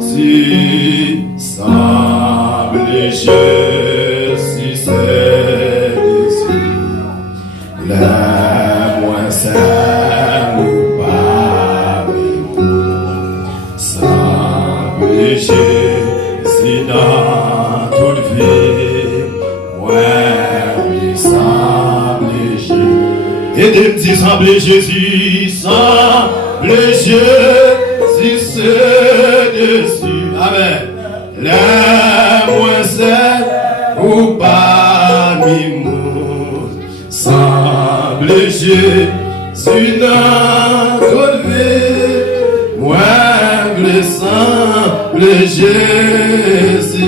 si semble si c'est ici, la moins ça nous pas semble si dans toute vie, ouais, semble et de petits semble Jésus, semble Jésus, c'est dessus. Amen. La moins c'est ou parmi nous, semble Jésus dans toute vie, moi le semble Jésus,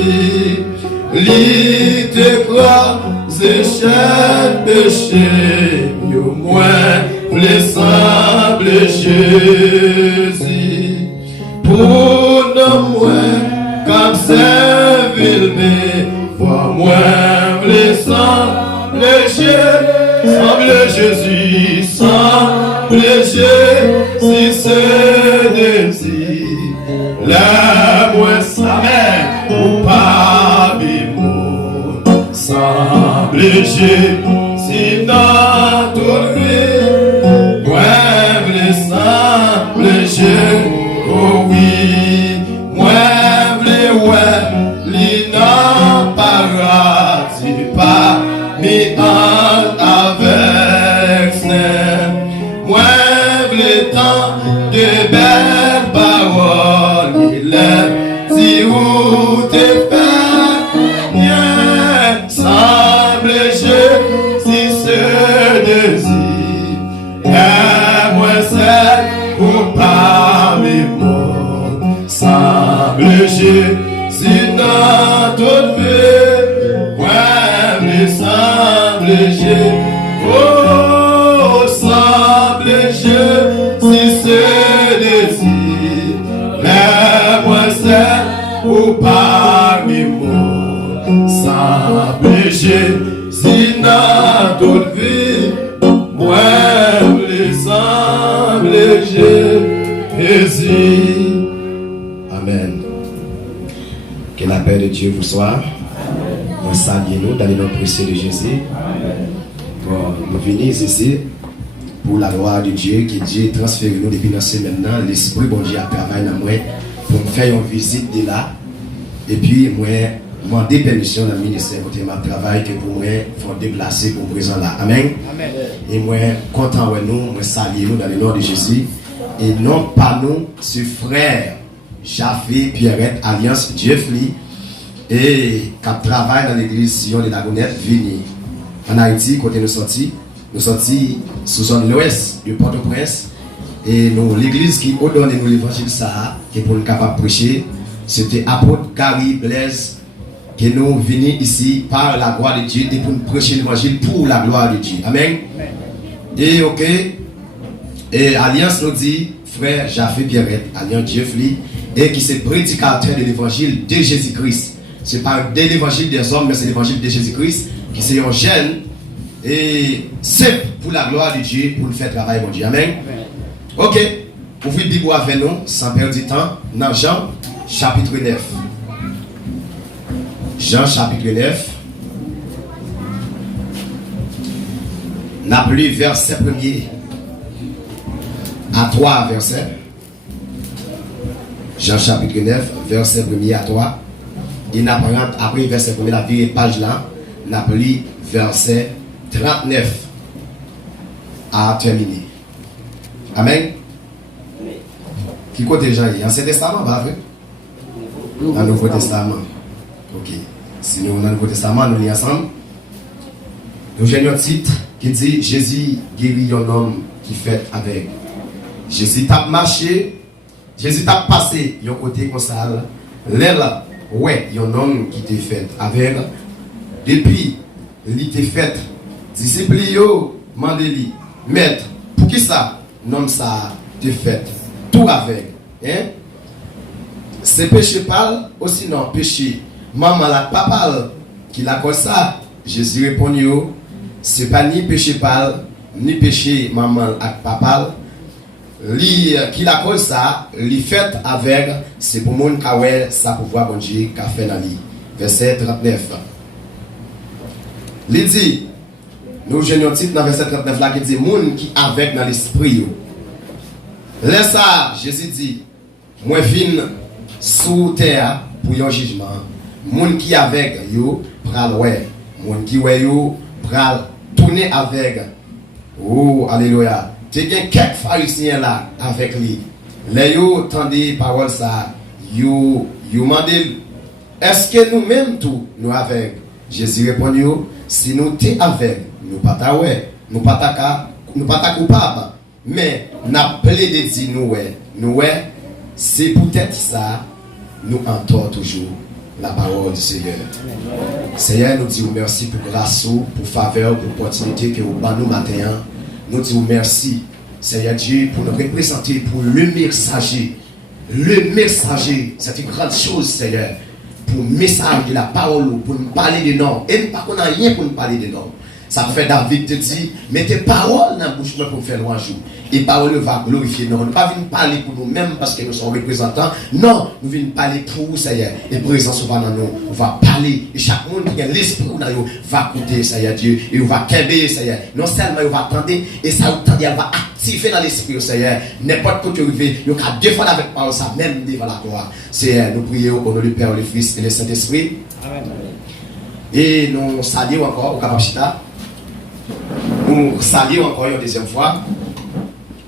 lui te crois, c'est chaque péché, yo moi le semble Jésus, pour nous moi comme c'est filmé, pour moi le semble Jésus, semble Jésus, c'est désir, la moi savait ou pas bimou, semble Jésus dans toute vie, moi le semble Jésus, oh oui, moi le ouais, l'ina paradis pas mi en avec moi le temps de belles paroles, il est si où t'es fait bien, semble je si ce désir, et moi c'est pour parmi moi, semble je si dans toute vie, moi me semble je. Oh, semble je si c'est désir, mais moi c'est ou parmi moi, semble je si dans toute vie, moi me semble je Jésus. Amen. Que la paix de Dieu vous soit. Nous saluons dans le nom précieux de Jésus. Bon, nous venons ici pour la gloire de Dieu, que Dieu transfère nous depuis dans ce maintenant. L'Esprit bon Dieu a travaillé dans moi pour me faire une visite de là. Et puis, moi, demander permission dans le ministère côté de travail que pour moi, il faut déplacer pour présent là. Amen. Amen. Et moi, content de nous, moi saluons dans le nom de Jésus. Et non pas nous, ce frère Jaffé, Pierrette, Alliance, Jeffrey, et qui travaille dans l'église Sion de la Gonette, Vigny. En Haïti, côté nous sortis sous zone l'ouest de Port-au-Prince. Et nous, l'église qui a donné nous l'évangile ça, qui est pour nous capable de prêcher, c'était apôtre Gary Blaise, que nous venons ici par la gloire de Dieu, et pour nous prêcher l'évangile pour la gloire de Dieu. Amen. Et ok, et Alliance nous dit, frère Jaffé Pierrette, Alliance Jeffrey, et qui est prédicateur de l'évangile de Jésus-Christ. Ce n'est pas de l'évangile des hommes, mais c'est l'évangile de Jésus-Christ, qui c'est un jeune et simple pour la gloire de Dieu, pour le faire travailler, mon Dieu. Amen. Ok, ouvrez le Bible avec nous, sans perdre du temps, dans Jean chapitre 9. Jean chapitre 9. N'a plus verset 1er à 3 versets. Jean chapitre 9, verset 1er à 3. Et n'a pas après verset 1er, la vieille page là, n'a plus verset 39 à terminer. Amen. Qui côté Jean? Ancien Testament, pas vrai? Dans le Nouveau Testament. Ok. Sinon, dans le Nouveau Testament, nous lisons ensemble. Nous avons un titre qui dit Jésus guérit un homme qui fait avec. Jésus t'a marché, Jésus t'a passé un côté comme ça. Là, ouais, il y a un homme qui t'est fait avec. Depuis, il t'est fait. Disciple, mandeli, maître, pour qui ça? Non, ça t'est fait. Tout avec. Hein? C'est péché parle, aussi non, péché. Maman la papa qui l'a comme ça. Jésus répond, c'est pas ni péché parle, ni péché maman et papa. qui la cause ça, li fait avec, c'est pour moun kawel ça pouvoir bon Dieu qu'a fait dans lui. Verset 39. Il dit, nous j'ai un titre dans verset 39 là qui dit, moun qui avec dans l'esprit. Laisse ça, Jésus dit, moi vine sous terre pour un jugement. Moun qui avec yo pral ouais, moun qui ouais yo pral tourner avec. Oh alléluia. Tu as quelques pharisiens là avec lui. Les yo tendez parole ça, yo mandé est-ce que nous-mêmes tout nous avec? Jésus répond yo, si nous t'es avec, nous pas ta ouais, nous pas ta coupable, mais n'a plaidé dit nous ouais, c'est peut-être ça nous entend toujours la parole du Seigneur. Seigneur, nous disons merci pour grâce, pour faveur, pour opportunité que vous nous matin. Nous disons merci, Seigneur Dieu, pour nous représenter, pour le messager. Le messager, c'est une grande chose, Seigneur. Pour message de la parole, pour nous parler de noms. Et pas qu'on a rien pour nous parler de noms. Ça fait David te dit, mettez parole dans la bouche pour faire louange. Et parole va glorifier. Non, nous ne pas venir parler pour nous-mêmes parce que nous sommes représentants. Non, nous venons parler pour vous, Seigneur. Et présence va dans nous. On va parler. Et chaque monde qui a l'esprit va écouter, Seigneur Dieu. Et on va québer, Seigneur. Non seulement on va attendre, et ça attendre, elle va activer dans l'esprit, Seigneur. N'importe quoi que vous vivez, il y a deux fois avec parole, ça même devant la gloire. Seigneur, nous prions au nom du Père, le Fils et le Saint-Esprit. Amen. Et nous saluons encore au Kapachita. Nous saluons encore une deuxième fois.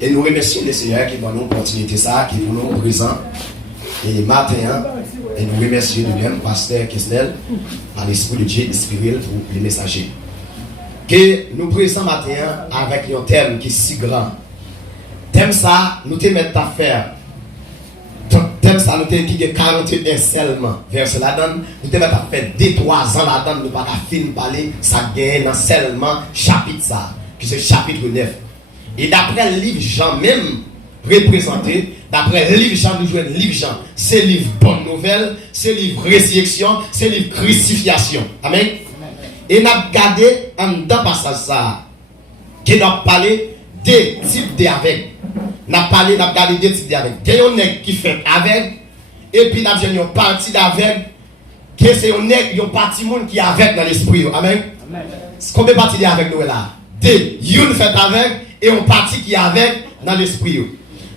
Et nous remercions le Seigneur qui donne nous l'opportunité ça, qui nous présent. Et matin, et nous remercions nous-mêmes, pasteur Kesnel, à l'esprit de Dieu inspiré pour les messagers. Que nous présentons matin avec un thème qui est si grand. Thème ça, nous te mettons à faire. Thème ça, nous te dit 41 seulement. Verset la donne, nous te mettons à faire 2-3 ans la donne, nous ne pas finir parler, ça gagne dans seulement chapitre ça, qui c'est chapitre 9. Et d'après le livre Jean même représenté, d'après le livre Jean, nous jouons le livre Jean. C'est le livre bonne nouvelle, c'est le livre résurrection, c'est le livre crucifixion. Amen. Et nous avons gardé en dedans passage ça, qui nous a parlé des types d'avec. Nous avons gardé des types d'avec. Il y a un nègre qui fait avec, et puis nous avons une partie d'avec, qui c'est un nègre, une partie monde qui est avec dans l'esprit. Amen. Combien de parties d'avec nous là? Deux, une fait avec, et on partie qui est avec dans l'esprit.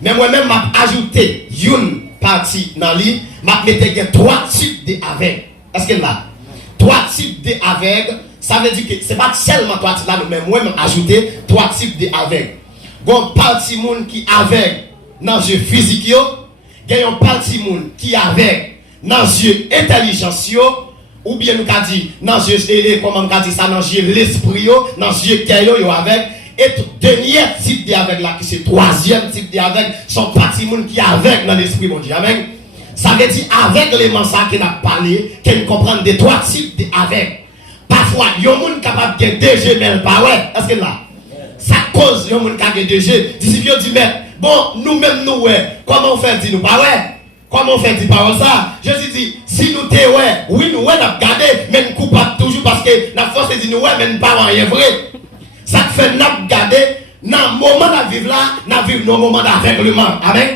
Mais moi-même, j'ai ajouté une partie dans l'île, je mettais 3 types d'avec. Est-ce que là? 3 types d'avec, ça veut dire que ce n'est pas seulement 3 types là, mais moi-même ajouté 3 types d'avec. Il y a une partie monde qui est avec dans le jeu physique, il y a une partie monde qui est avec dans le jeu intelligence, ou bien nous avons dit dans le jeu, comment on dit ça, dans le jeu l'esprit, dans le jeu cœur, avec. Et le dernier type d'avec là, qui c'est le 3e type d'avec, sont partie monde qui est avec dans l'esprit, mon Dieu. Amen. Ça veut dire avec les mensonges qu'on a parlé, qu'on comprend des 3 types d'avec. Parfois, il y a des gens capables de DG, mais pas ouais. Est-ce que là? Ça cause, il y a des gens qui ont DG. Disciples dit, mais bon, nous-mêmes, nous, ouais, comment on fait dire nous pas ouais? Comment on fait dire parole ça? Jésus dit, si nous t'es ouais, oui, nous ouais, nous avons gardé, mais nous coupons toujours parce que la force dit nous ouais, mais nous pas rien vrai. Ça fait nous garder dans le moment de vivre là, nous vivons nos moments d'aveuglement. Amen.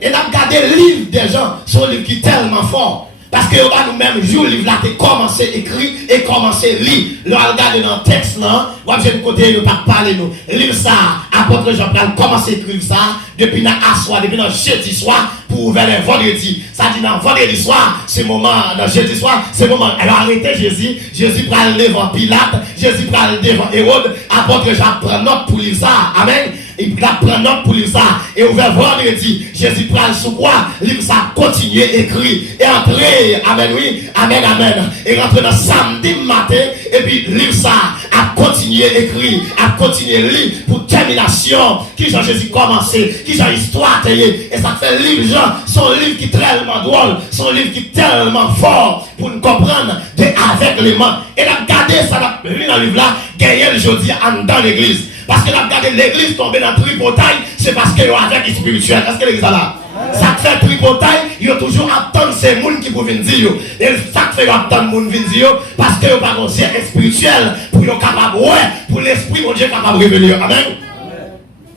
Et nous garder le livre des gens, son livre qui est tellement fort. Parce que nous-mêmes, le livre là, qui commencé à écrire et commencé à lire. Nous regardons dans le texte là, nous avons côté, nous pas parler nous. Livre ça, apôtre Jean-Paul commencé à écrire ça, depuis dans soir, depuis dans jeudi soir, pour vers le vendredi. Ça dit dans vendredi soir, c'est moment, dans jeudi soir, c'est moment. Elle a arrêté Jésus, Jésus prend le devant Pilate, Jésus prend le devant Hérode, apôtre Jean prend note pour lire ça. Amen. Il prend note pour lire ça. Et ouvert vendredi, Jésus prend le sous quoi, lire ça, continuer à écrire. Et entrer, amen, oui, amen, amen. Et rentrer dans samedi matin, et puis lire ça, à continuer à écrire, à continuer à lire pour termination. Qui Jean-Jésus commencé, qui Jean histoire taillée. Et ça fait livre Jean, son livre qui est tellement drôle, son livre qui est tellement fort pour nous comprendre avec les mains. Et la garder ça, la lu dans le livre là, gagner le jeudi dans l'église. Parce que la garder l'église tomber dans le tripotaille, c'est parce qu'il y a avec spirituel. Est-ce que l'église est là? Ça fait tripotaille, il y a toujours attendre ces gens qui peuvent venir dire. Et ça fait attendre les gens qui venir parce qu'il n'y a pas de ciel spirituel pour être capable, ouais, pour l'esprit de Dieu capable de révéler. Amen.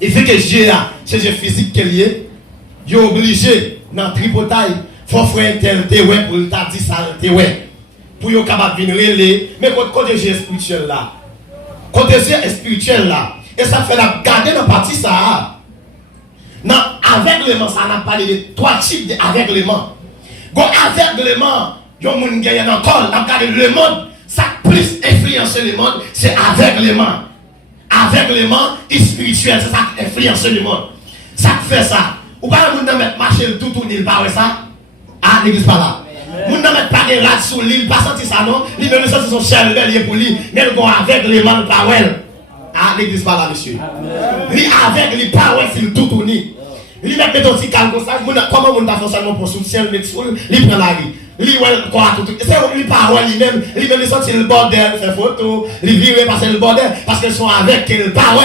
Il fait que Dieu, c'est physique qu'elle y est, il est obligé dans le tripotail, il faut faire tel ouais pour le dit ça, ouais. Pour être capable de venir, mais côté Dieu spirituel là, côté Dieu spirituel là, et ça fait la garder dans la partie ça. Non, aveuglement, ça n'a pas de trois types d'aveuglement. Bon, aveuglement, il y a des gens qui ont encore, le monde, ça plus influence le monde, c'est aveuglement. Aveuglement spirituel, c'est ça qui influence le monde. Ça fait ça. Ou pas le monde mettre marcher tout tourner, pas ça? Ah, l'église pas là. Le monde mettre pas de rats sur l'île, pas senti ça non? Il veut senti son cher bellier pour lui, mais le gars aveuglement pas ouais. Ah, l'église pas là, monsieur. Lui avec les paroles, c'est tout tourné. Lui met des petits calmes comme ça, comment on a fait seulement pour soutien le médecin, il prend la rue. Lui, quoi, tout. C'est lui parole lui-même, il veut sortir le bordel, faire photo, il vire passer le bordel, parce qu'ils sont avec le parole.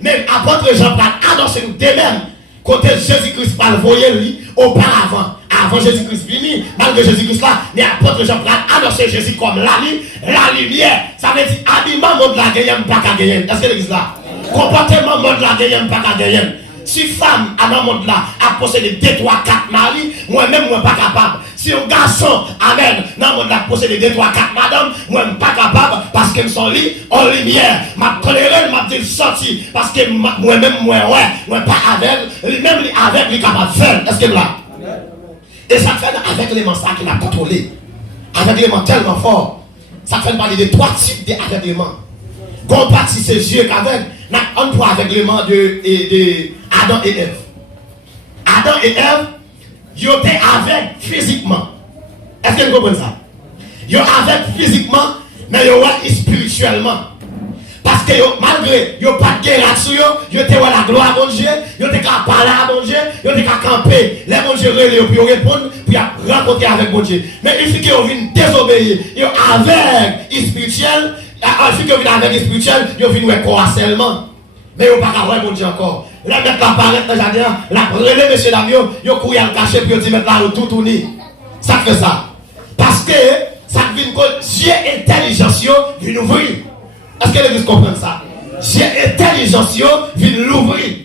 Mais apôtre Jean-Pierre, annoncez nous dès même, côté Jésus-Christ par le voyer lui, auparavant. Avant Jésus-Christ venu, malgré Jésus-Christ là, mais apôtre Jean-Pierre annoncé Jésus comme la lumière. Ça veut dire, habillement, monde la gagne, pas qu'à gagner. Est-ce que l'église là? Comportement, monde la gagne, pas qu'à gagner. Si femme à dans le monde là a possédé 2, 3, 4 maris, moi-même, moi pas capable. Si un garçon, amen, dans le monde là possédé 2, 3, 4 madame, moi-même pas capable parce qu'elles sont liées en lumière. Ma colère, m'a dit sorti parce que moi-même, moi pas aveugle, lui-même, avec, lui capable de faire. Est-ce que là? Et ça fait avec les ça qu'il a contrôlé. Aveuglement tellement fort. Ça fait parler de 3 types d'aveuglement. Qu'on partie c'est Dieu qu'aveugle. On voit aveuglement de Adam et Ève. Adam et Ève, ils étaient aveugles physiquement. Est-ce que vous comprenez ça? Ils sont aveugles physiquement, mais ils sont spirituellement. Parce que malgré qu'ils n'ont pas de guerre là-dessus, ils étaient la gloire à mon Dieu, ils étaient qu'à parler à mon Dieu, ils étaient qu'à camper. Les mon Dieu pour répondre, pour rencontrer avec mon Dieu. Mais il faut qu'ils viennent désobéir. Ils sont aveugles spirituels. Il faut qu'ils viennent aveugles spirituels, ils viennent avec harcèlement. Mais ils n'ont pas qu'à voir mon Dieu encore. Là, mettre la parette dans le jardin, la relève, monsieur Damio, ils ont couru à le cacher, puis ils ont dit mettre là tout tourner. Ça fait ça. Parce que ça vient que Dieu intelligence vient ouvrir. Est-ce que l'église comprend ça? Dieu intelligence vient l'ouvrir.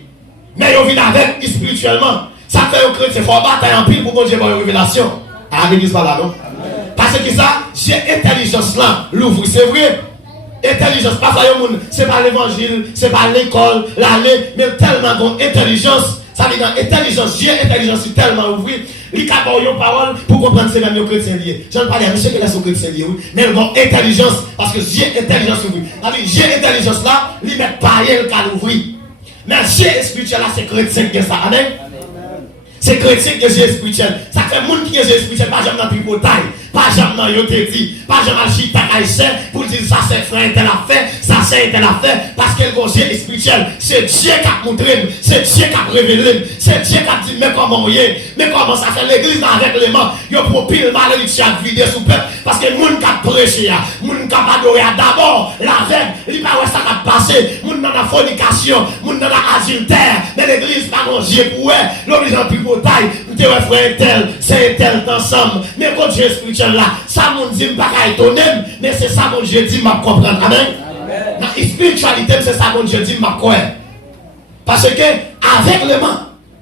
Mais ils viennent avec spirituellement. Ça fait un chrétien, il faut batailler en pile pour que Dieu ait une révélation. Ah, l'église pas là, non? Parce que ça, Dieu intelligence là, l'ouvrir, c'est vrai. Intelligence, pas ça, c'est pas l'évangile, c'est pas l'école, l'année, mais tellement d'intelligence. Ça veut dire intelligence, Dieu intelligence est tellement ouvert. Il y a une parole pour comprendre que c'est même chrétien lié. Je ne parle pas de monsieur que là, chrétien lié, mais il y a intelligence, parce que Dieu intelligence ouvert. C'est-à-dire, Dieu intelligence là, il met pas elle qu'à l'ouvrir. Mais Dieu spirituel là, c'est chrétien qui est ça. Amen. C'est chrétien qui est Dieu spirituel. Ça fait monde qui est Dieu spirituel, pas jamais dans le tripotail. Pas jamais dans yoté dit, pas jamais dans chita haïtien pour dire ça c'est frère tel a fait, ça c'est tel a fait, parce qu'elle est Dieu spirituel. C'est Dieu qui a montré, c'est Dieu qui a révélé, c'est Dieu qui a dit mais comment y est, mais comment ça fait l'église avec les mains, il y a pour pile malédiction vidé sous peuple, parce que moun qui a prêché, moun qui a adoré d'abord la veille, il pas ça qui a passé, moun dans la fornication, moun dans la adultère, mais l'église pas mon Dieu pour l'oblige en picotaille, tu es frère tel, c'est tel ensemble, mais quand Dieu spirituel là, ça mon dit pas étonner, mais c'est ça mon Dieu dit m'a comprendre. Amen. La spiritualité c'est ça mon Dieu dit m'a croire. Parce que aveuglement,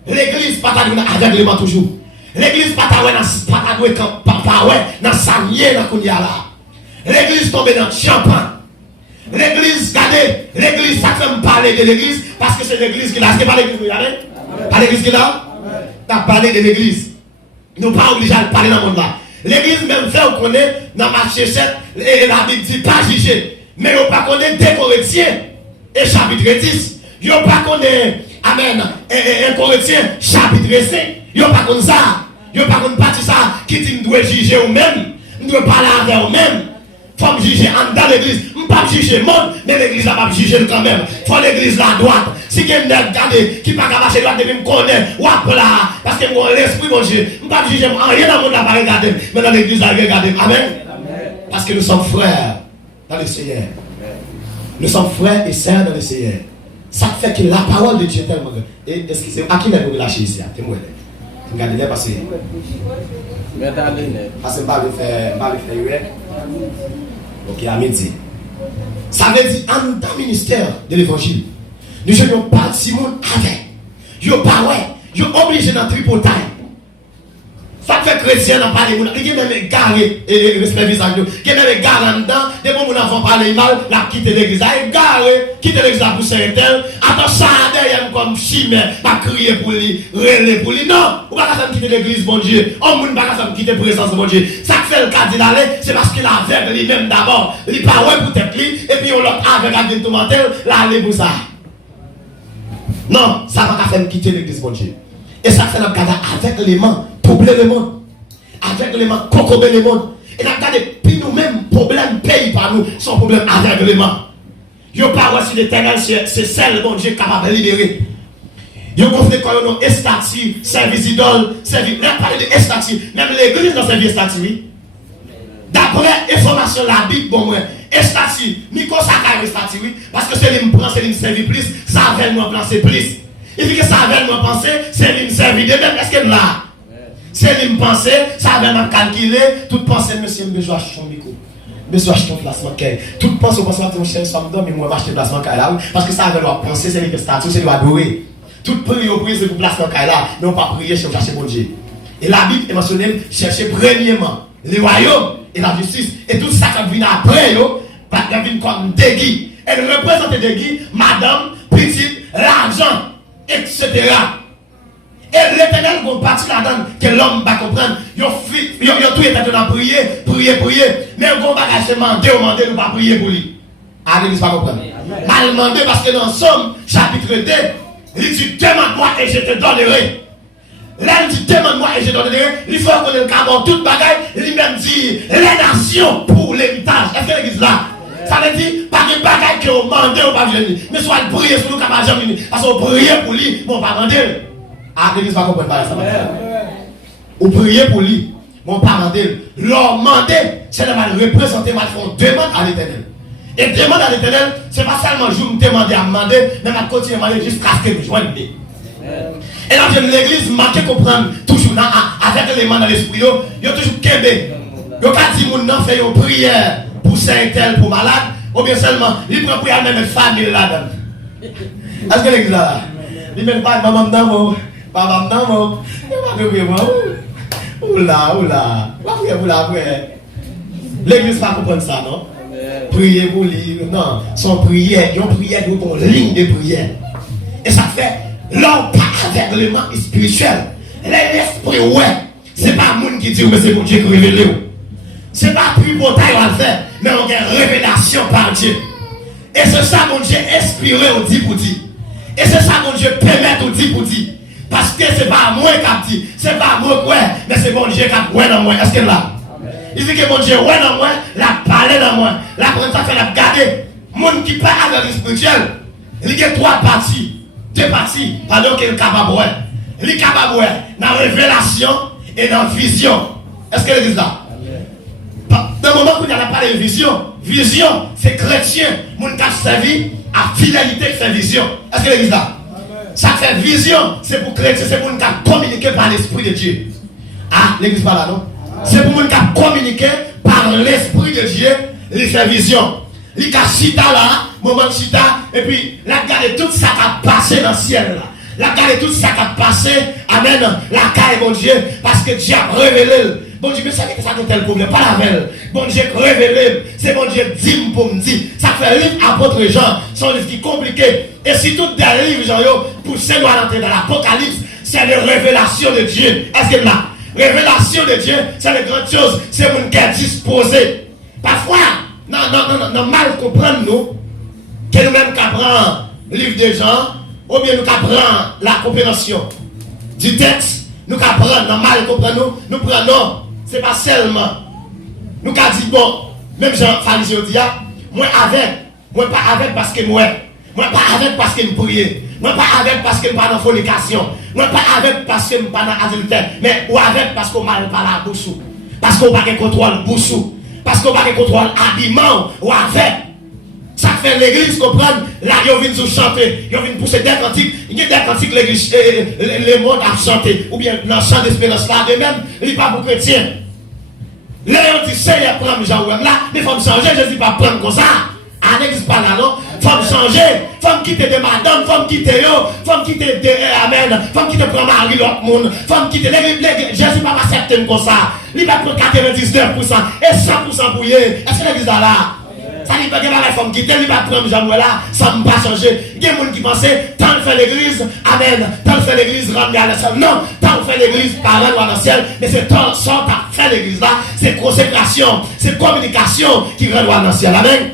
l'église pas aveuglement toujours. L'église pas dans samier dans kounya là. L'église tombe dans champagne. L'église regardez, l'église ça fait me parler de l'église parce que c'est l'église qui là, c'est pas l'église qui là. Pas l'église qui là. T'as parlé de l'église. Nous pas obligés de parler dans le monde là. L'église même fait qu'on est dans Matthieu 7 et la Bible dit pas juger. Mais on pas qu'on est 2 Corinthiens et chapitre 10. Yo pas qu'on est amen 1 Corinthiens chapitre 5. Yo pas qu'on ça. Yo pas qu'on partie ça qui dit nous doit juger ou même, nous doit parler avec ou même. Faut me juger dans l'église. Je ne peux pas juger le monde, mais l'église n'a pas juger quand même. Il faut l'église la droite. Si quelqu'un regarde qui ne peut pas marcher droite, il me connaît. Ou après là, parce que mon l'esprit, mon Dieu. Je ne peux pas juger rien dans le monde, n'a pas regardé. Mais dans l'église, il a regardé. Amen. Parce que nous sommes frères dans le Seigneur. Nous sommes frères et sœurs dans le Seigneur. Ça fait que la parole de Dieu est tellement. Et excusez-moi, à qui vous lâcher ici? Regardez-les parce que. Parce que je ne vais pas le faire. Ok, à midi. Ça veut dire, en dans le ministère de l'évangile, nous ne sommes pas si monde avec. Yo pas ouais, yo obligé dans tripotaille. Ça fait chrétien dans parler, il y a même garé et respect visage, il y a même garé en dedans, des gens qui vont parler mal, la quitter l'église, il garé, quitter l'église pour Saint-Tel, attends ça derrière comme chimère, pas crier pour lui, relais pour lui, non, ou pas qu'à quitter l'église, bon Dieu, on ne pas qu'à quitter la présence de bon Dieu. Ça fait le cas d'aller, c'est parce qu'il a aveugle lui-même d'abord, il pas ouais pour tête lui, et puis on l'autre avec un tout mental, là, aller pour ça. Non, ça va faire quitter l'église, bon Dieu. Et ça fait notre avec les mains, troubler le monde. Avec les mains, concober le monde. Et nous avons puis nous-mêmes, problème paye par nous, son problème avec les mains. Yo pas si l'éternel, c'est celle, bon Dieu, capable de libérer. Yo conflit quand on a estati, service idole, service. Là, parler de estati, même l'église dans service estati. D'après information la Bible, bon, moi, estati, ni consacrer estati, oui, parce que c'est lui prend, c'est lui servir plus, ça va nous penser plus. Il dit que ça va nous penser, c'est lui servir de même, est-ce que là? C'est lui penser, ça va nous calculer, toute pensée, monsieur, je vais acheter ton micro. Monsieur, acheter ton placement, toute pensée, au placement, ton chien, ça me donne, mais moi, je vais acheter le placement, là, parce que ça va nous penser, c'est lui estati, c'est lui adorer. Toute prière, c'est pour placement, là, non pas prier, c'est pour chercher mon Dieu. Et la Bible est mentionnée, chercher premièrement les royaumes et la justice. Et tout ça qui vient après, ça vient comme déguis. Elle représente déguis, madame, petite, l'argent, etc. Et l'éternel va partir là-dedans, que l'homme va comprendre. Il y a tout été dans prier. Mais on va demander, nous pas prier pour lui. Allez, vous pas comprendre. Mal demander parce que dans Somme, chapitre 2, il dit demande-moi et je te donnerai. Là, il dit demande-moi et je te donnerai. Il faut qu'on ait le cabot, toute bagaille. Il même dit les nations pour l'héritage. Est-ce que l'église là? Ça veut dire pas de bagaille qu'on demande ou pas venir. Mais soit prier sur nous comme à jamais. Parce qu'on prie pour lui, mais on va demander. Ah, l'église va comprendre ça. Ou prier pour lui, mais on va demander. Leur demander, c'est de mal représenter, mal font demande à l'éternel. Et demande à l'éternel, c'est pas seulement je me demander à demander, mais à continuer à demander jusqu'à ce que je joigne. Et là, l'église manque comprendre toujours avec les mains dans l'esprit, il y a toujours kébé. Il y a qu'à dire qu'on fait une prière pour Saint-Tel, pour malade, ou bien seulement, il prend prière même famille là-dedans. Est-ce que l'église là? Il ne met pas maman d'amour, papa d'amour, il va prier moi. Oula. L'église ne va pas comprendre ça, non? Prier pour lui, non, son prière, ils ont prière pour une ligne de prière. Et ça fait, l'homme pas avec l'élément spirituel. L'esprit, ouais, c'est pas le monde qui dit, mais c'est pour Dieu qui révèle. C'est pas plus pour taille à faire, mais on a une révélation par Dieu. Et c'est ça mon Dieu inspiré au dit pour dire. Et c'est ça mon Dieu permet au dit pour dire. Parce que c'est pas moi qui dit, c'est pas moi qui mais c'est mon Dieu qui a ouais dans moi. Est-ce que là? Il dit que mon Dieu, ouais dans moi, la parler dans moi. La première fois, la garder. Monde qui parle avec le spirituel, il y a trois parties. Deux parties, pardon, qu'il est capable de il est capable de dans révélation et dans vision. Est-ce que l'église là? Dans le moment où il n'y a pas de vision, c'est chrétien, mon qui a servi à fidélité qui fait vision. Est-ce que l'église là? Ça fait vision, c'est pour chrétien, c'est pour nous qui a communiqué par l'Esprit de Dieu. Ah, l'église pas là, non? C'est pour nous qui a communiqué par l'Esprit de Dieu, il fait vision. Il a chita là, moment de chita, et puis la garde tout ça qui a passé dans le ciel là. La garde tout ça qui a passé, amen, la caille mon Dieu, parce que Dieu a révélé. Bon Dieu, mais ça fait ça que tel problème, pas la veille. Bon Dieu révélé, c'est bon Dieu dit pour me dire. Ça fait livre apôtre Jean, son livre qui est compliqué. Et si tout des livres, genre, pour se doit entrer dans l'Apocalypse, c'est les révélations de Dieu. Est-ce que là? Révélation de Dieu, c'est les grandes choses, c'est mon qui est disposé. Parfois, non, mal comprendre nous, que nous-mêmes qui apprenons le livre des gens, ou bien nous qui apprenons la compréhension du texte, nous qui apprenons, mal comprendre nous prenons, c'est pas seulement, nous qui disons, bon, même Jean Pharisien dit, moi pas avec parce que moi pas avec parce que je prie, moi pas avec parce que je pas dans fornication, moi pas avec parce que je pas dans adultère, mais ou avec parce qu'on mal pas la bouche, parce qu'on pas de contrôle bouche, parce qu'on pas de contrôle habillement, ou avec. Ça fait l'église comprendre, là ils viennent chanter, ils viennent pousser des cantiques, il y a des cantiques l'église, le monde a chanté, ou bien dans le chant d'espérance là, de même, il n'est pas pour chrétien. Là on dit Seigneur prends Jean là, mais il faut me changer, je ne dis pas prendre comme ça. Ah, n'existe pas là, non? Faut me changer, faut me quitter de madame, faut me quitter yo, faut me quitter de amen, faut me quitter prendre mari l'autre monde, faut me quitter Jésus pas accepter comme ça. Il va prendre 99% et 100% pour lui. Est-ce que l'église là? Ça dit pas que la femme quitter, il va prendre Jean là, ça ne va pas changer. Il y a des gens qui pensent, tant de faire l'église, amen, tant de faire l'église, rendre à la ciel. Non, tant de faire l'église, pas rendre dans le ciel, mais c'est tant de sorte à faire l'église là, c'est consécration, c'est communication qui rend dans le ciel. Amen.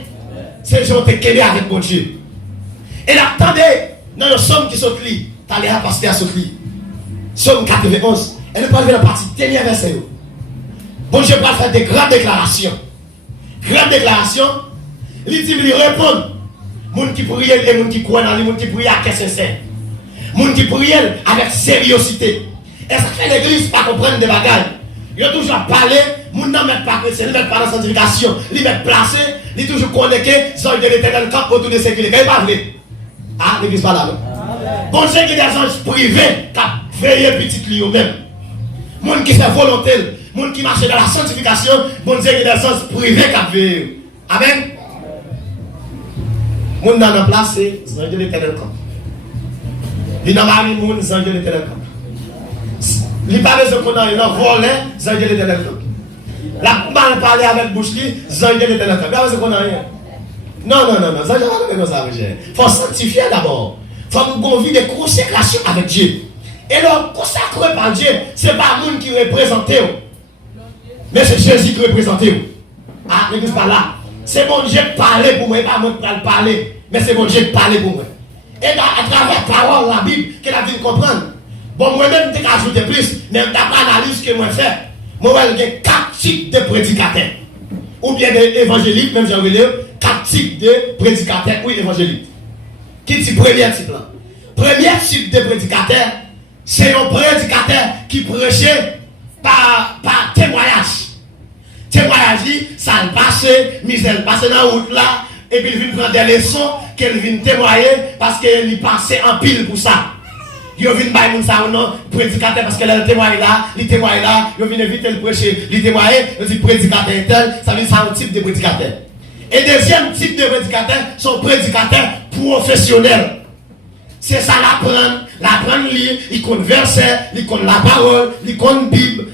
C'est gens qui sont avec mon Dieu. Et là, attendez, dans le somme qui saute li, t'as l'air à passer à sauter li. Somme 91, elle ne parle pas de la partie dernière verset. Bon Dieu va faire des grandes déclarations. Grandes déclarations. Il dit, il répond. Moun qui prie et moun qui croit dans lui, moun qui prie à qu'est-ce que c'est. Moun qui prie avec sériosité. Et ça fait l'église pas comprendre des bagages. Il a toujours parlé, moun n'en met pas chrétien, il met pas dans la sanctification, il met placé, il toujours connecté, sans de l'éternel camp autour de sécurité. Il pas vrai. Ah, l'église pas là. Bon Dieu qui est des anges privés, qui a veillé petit lui même. Moun qui fait volonté, moun qui marche dans la sanctification, bon Dieu qui est des anges privés qui a veillé. Amen. Moun dans la place, c'est ange de l'éternel camp. Il n'a pas mis moun, c'est ange de l'éternel camp. Il parle de qu'on a un volé, c'est ange de l'éternel camp. La mal parler avec bouche, c'est ange de l'éternel camp. Regardez ce qu'on a rien. Non, ça ne pas ça. Il faut sanctifier d'abord. Il faut nous convier de consécration avec Dieu. Et donc, consacré par Dieu, ce n'est pas le monde qui représente, mais c'est Jésus qui représente. Ah, l'église pas là. C'est mon Dieu qui parle pour moi, pas moi qui parle, mais c'est mon Dieu qui parle pour moi. Et à travers la parole, la Bible, qu'elle a vu comprendre. Bon, moi-même, je vais ajouter plus, même d'après l'analyse que moi fait, moi, j'ai 4 types de prédicateurs. Ou bien des évangéliques, même j'ai envie 4 types de prédicateurs, oui, évangéliques. Qui est le premier type là? Premier type de prédicateur, c'est un prédicateur qui prêchait par témoignage. Témoignage, ça le passe, misère passe dans la route là, et puis il vient prendre des leçons qu'elle vient témoigner parce qu'elle passe en pile pour ça. Il vient bailler ça ou non, prédicateur parce qu'elle témoigne là, il témoigne là, il vient éviter le prêcher, il témoigne, il dit prédicateur tel, ça veut dire c'est un type de prédicateur. Et deuxième type de prédicateur, sont prédicateurs professionnels. C'est ça l'apprendre, il connaît verset, il connaît la parole, il connaît la Bible.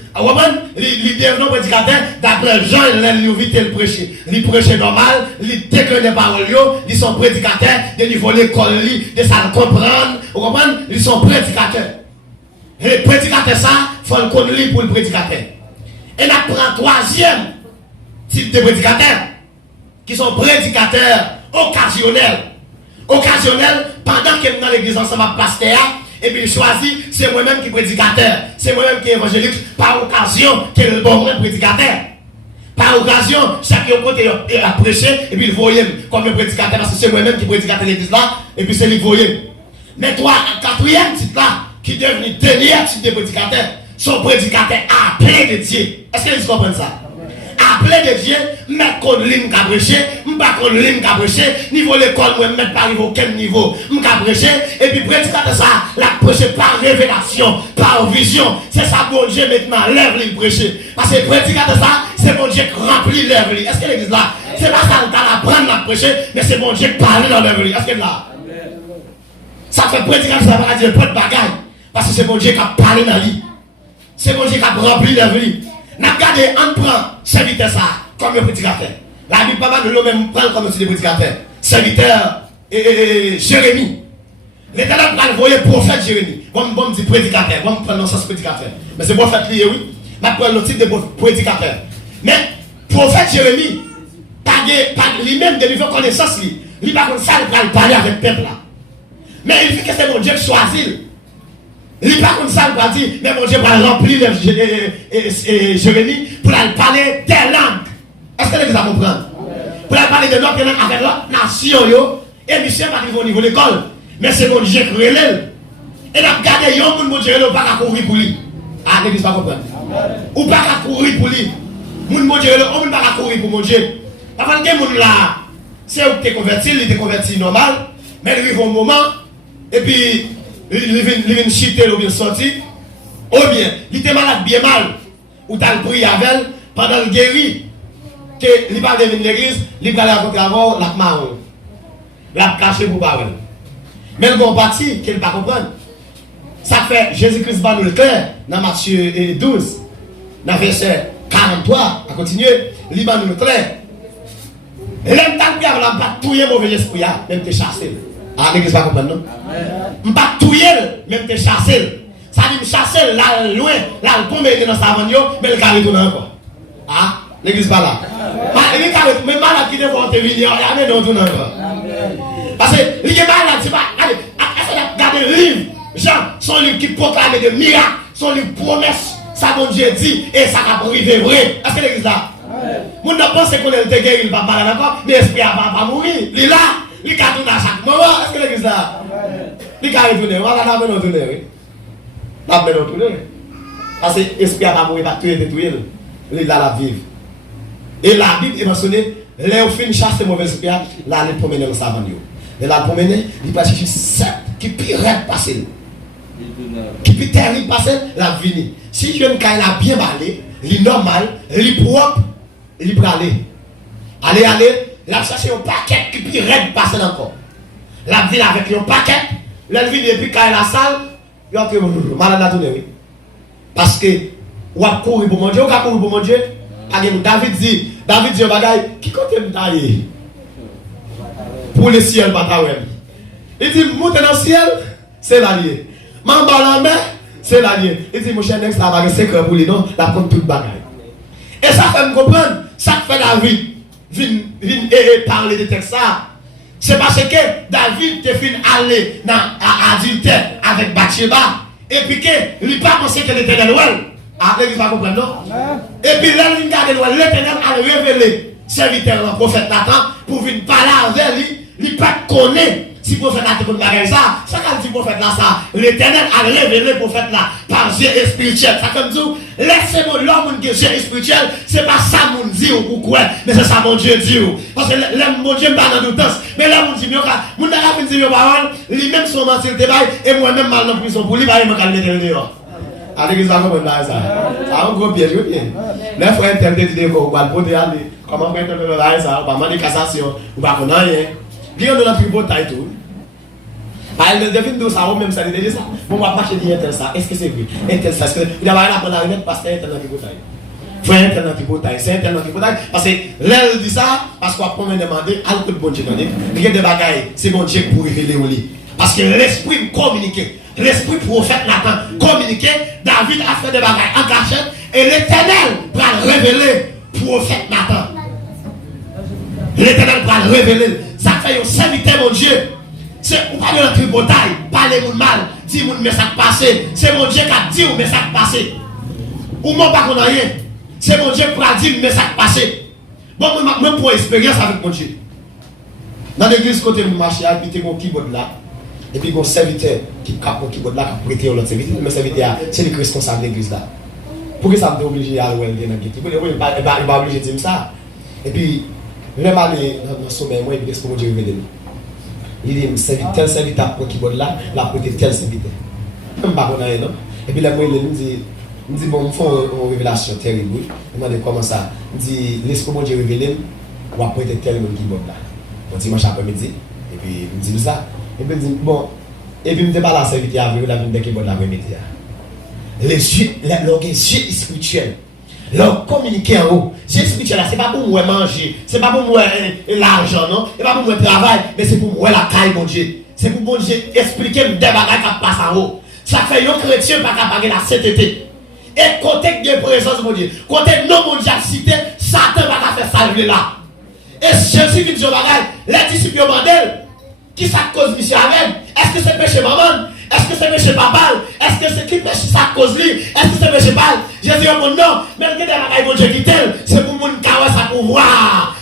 Il devient prédicateur d'après Jean, il évite le prêcher. Il prêche normal, il déclare les paroles, ils sont prédicateurs de niveau l'école, de ça comprendre. Vous comprenez? Ils sont prédicateurs. Et les prédicateurs, ça, il faut le connaître pour le prédicateur. Et là, prend troisième type de prédicateur, qui sont prédicateurs occasionnels. Occasionnels, pendant que dans l'église ensemble à pasteur, et puis il choisit, c'est moi-même qui est prédicateur, c'est moi-même qui est évangélique, par occasion, qui est le bon prédicateur. Par occasion, chacun côté a prêché, et puis il voyait comme un prédicateur, parce que c'est moi-même qui est prédicateur de l'église là, et puis c'est lui qui voyait. Mais toi, quatrième type là, qui est devenu dernier type de prédicateur, sont prédicateurs appelés de Dieu. Est-ce que vous comprenez ça? Appelé de Dieu, mettre qu'on ligne qu'à prêcher, m'pas qu'on ligne qu'à prêcher, niveau l'école, moi mettre par niveau quel niveau, m'qu'à prêcher, et puis prédicateur ça, la prêcher par révélation, par vision, c'est ça bon Dieu maintenant, l'œuvre il prêcher. Parce que prédicateur ça, c'est bon Dieu qui remplit l'œuvre. Est-ce que l'église là, c'est pas ça qu'on apprendre à prêcher, mais c'est bon Dieu qui parle dans l'œuvre. Est-ce que là, ça fait prédicateur ça va dire pas de bagaille, parce que c'est bon Dieu qui a parlé dans lui. C'est bon Dieu qui a rempli l'œuvre. N'a regardé, on prend serviteur ça comme un prédicateur. La Bible pas mal de l'homme même prend comme un prédicateur. Serviteur Jérémie. L'Éternel va envoyer prophète Jérémie. Bon dit prédicateur, bon prendre dans sens prédicateur. Mais c'est prophète lié oui. Mais prendre le type de prédicateur. Mais prophète Jérémie, pas lui-même de lui faire connaissance lui. Il va comme ça il parler avec le peuple là. Mais il dit que c'est mon Dieu qui choisit. Il n'est pas comme ça, il va dire, mais mon Dieu va remplir Jérémie pour aller parler des langues. Est-ce que vous comprenez? Pour aller parler de notre langue avec l'autre nation, et monsieur va arriver au niveau de l'école. Mais c'est mon Dieu qui relève. Et là, regardez, il y a un mon Dieu qui va courir pour lui. Ah, l'église va comprendre. Ou pas courir pour lui. Mon Dieu, on ne va pas courir pour mon Dieu. Parce que mon là, c'est où tu es converti, il est converti normal, mais il arrive au moment, et puis, il vient chiter ou bien sortir, ou bien, il était malade bien mal, ou tu as le prié avec elle, pendant le guéri, il va venir de l'église, il va aller rencontrer avant la marron. l'a caché pour pas. Mais le bon parti, qu'il ne pas comprendre. Ça fait Jésus-Christ va nous le clair dans Matthieu 12, dans verset 43, à continuer, il va nous le clair. L'homme t'a bien, on pas touiller mauvais esprit, même te chasser. Ah, l'église va comprendre, non? On pas touiller, même te chasser. Ça dit me chasser, là, loin, là, le tomber dans sa vanne, mais le carré tourne encore. Ah, l'église pas là. Mais malade qui devant te venir, il y a même non tourne encore. Parce que, il y a malade, c'est pas, allez, regardez le livre. Jean, son livre qui proclame des miracles, son livre promesse, ça mon Dieu dit, et ça va arriver vrai. Est-ce que l'église là? Mon ne pense qu'on est guéri, il va pas d'accord, mais l'esprit va pas mourir. Il est là, il va tourner à chaque moment. Est-ce que l'église là? Il va retourner, on va la retourner, oui. La retourner. Parce que l'esprit va pas mourir, il va tuer, détruire. Il est là, la vivre. Et la Bible est mentionnée, là où fin chasse les mauvais esprits, là, il promener dans sa vanne. Et là, il promener, il va chercher 7 qui pire passer. Qui peut terrible passer la vie. Si je ne caille la bien balé, il est normal, il est propre, il peut aller. Aller, la chercher un paquet qui peut raide passer encore. La ville avec un paquet, la ville et puis caille la salle, il y a un malade à tourner, oui. Parce que, ou a courir pour mon Dieu, ou a courir pour mon Dieu. David dit un bagage, qui compte me tailler? Pour le ciel, pas ta. Il dit, monter dans le ciel, c'est l'allié. M'en bas la main, c'est l'allié. Il dit, mon cher Nex, ça va rester secret pour lui, non? La compte toute bagaille. Et ça fait me comprendre, ça fait David, vient parler de texte ça. C'est parce que David te fin aller dans adultère avec Bathsheba, et puis que, il n'a pas pensé que l'Éternel ouel. Ah, l'église va comprendre, non? Et puis là, l'Éternel a révélé serviteur le prophète Nathan pour venir parler avec lui, il pas connaît. Si le prophète a tout bagage ça quand dit prophète là ça, l'Éternel a révélé le prophète là par Dieu spirituel. Ça comme dit, laissez-moi l'homme qui est Dieu spirituel, c'est pas ça mon dit ou quoi, mais c'est ça mon Dieu dit. Parce que mon Dieu pas dans doutance, mais là mon Dieu, mon n'a pas dit parole, lui-même son mentir débat et moi-même mal dans prison pour lui, il m'a calmé dehors. À l'église va comprendre ça. Ça a un gros piège, oui. Les frères interprétés qu'on va le poser aller. Comment faire ça? On va demander cassation, on va connaître rien. Bien de la tribu taille tout. Par exemple, devine d'où ça, même ça, il dit ça. Bon, on va marcher dire tel ça. Est-ce que c'est vrai? Et tel ça. Est-ce que il va aller prendre la remettre parce que c'est internet qui taille. Frère internet qui taille, c'est internet qui taille. Parce que l'elle dit ça, parce qu'on va prendre demander à tout bon Dieu. Il y a des bagailles, c'est bon Dieu pour révéler au lit. Parce que l'esprit communiquait. L'esprit prophète Nathan communiquait. David a fait des bagailles en cachette. Et l'Éternel va révéler prophète Nathan. L'Éternel va révéler. Ça fait un serviteur, mon Dieu. C'est ou pas de la tripotaille, parler mon mal, dire mon message passé. C'est mon Dieu qui a dit mon message passé. Ou moi pas qu'on a rien. C'est mon Dieu qui a dit mon message passé. Bon, même pour expérience avec mon Dieu. Dans l'église, côté de marché, habiter mon keyboard là. Et puis mon serviteur qui capte mon keyboard là, qui a prêté l'autre serviteur. Mais serviteur, c'est le responsable de l'église là. Pourquoi ça me obligé à aller dans l'église? Il n'est pas obligé de dire ça. Et puis, je vais aller dans le sommet, moi, et puis qu'est-ce que mon Dieu révèle? Il dit, tel serviteur pour qui bon là, la prêté tel serviteur. Je ne sais pas non. Et puis là, moi, il me dit, bon, il faut une révélation terrible. Il m'a dit, comment ça? Il dit, laisse-moi mon Dieu révéler, on va prêter tel qui bon là. On dimanche après-midi, et puis il me dit ça. Et puis il dit, bon, et puis il me dit, pas la serviteur avec la vie qui bon l'après-midi. Les yeux, les yeux spirituels. Leur communiquer en haut. Yeux spirituels, c'est pas pour moi manger, c'est pas pour moi l'argent, non? C'est pas pour moi travail, mais c'est pour moi la caille, mon Dieu. C'est pour mon Dieu expliquer des bagages qui passent en haut. Ça fait un chrétien pas capable de la sainteté. Et côté de présence, mon Dieu, côté non, mon Dieu, cité, Satan va faire ça là. Et Jésus vient dire bagage, les disciples demandent, qui ça cause monsieur avec? Est-ce que c'est péché maman? Est-ce que c'est péché papa? Est-ce que c'est qui péché ça cause lui? Est-ce que c'est péché papa? Jésus répond non, mais il y a des bagages, mon Dieu, qui t'aime, c'est pour mon kawa ça pouvoir.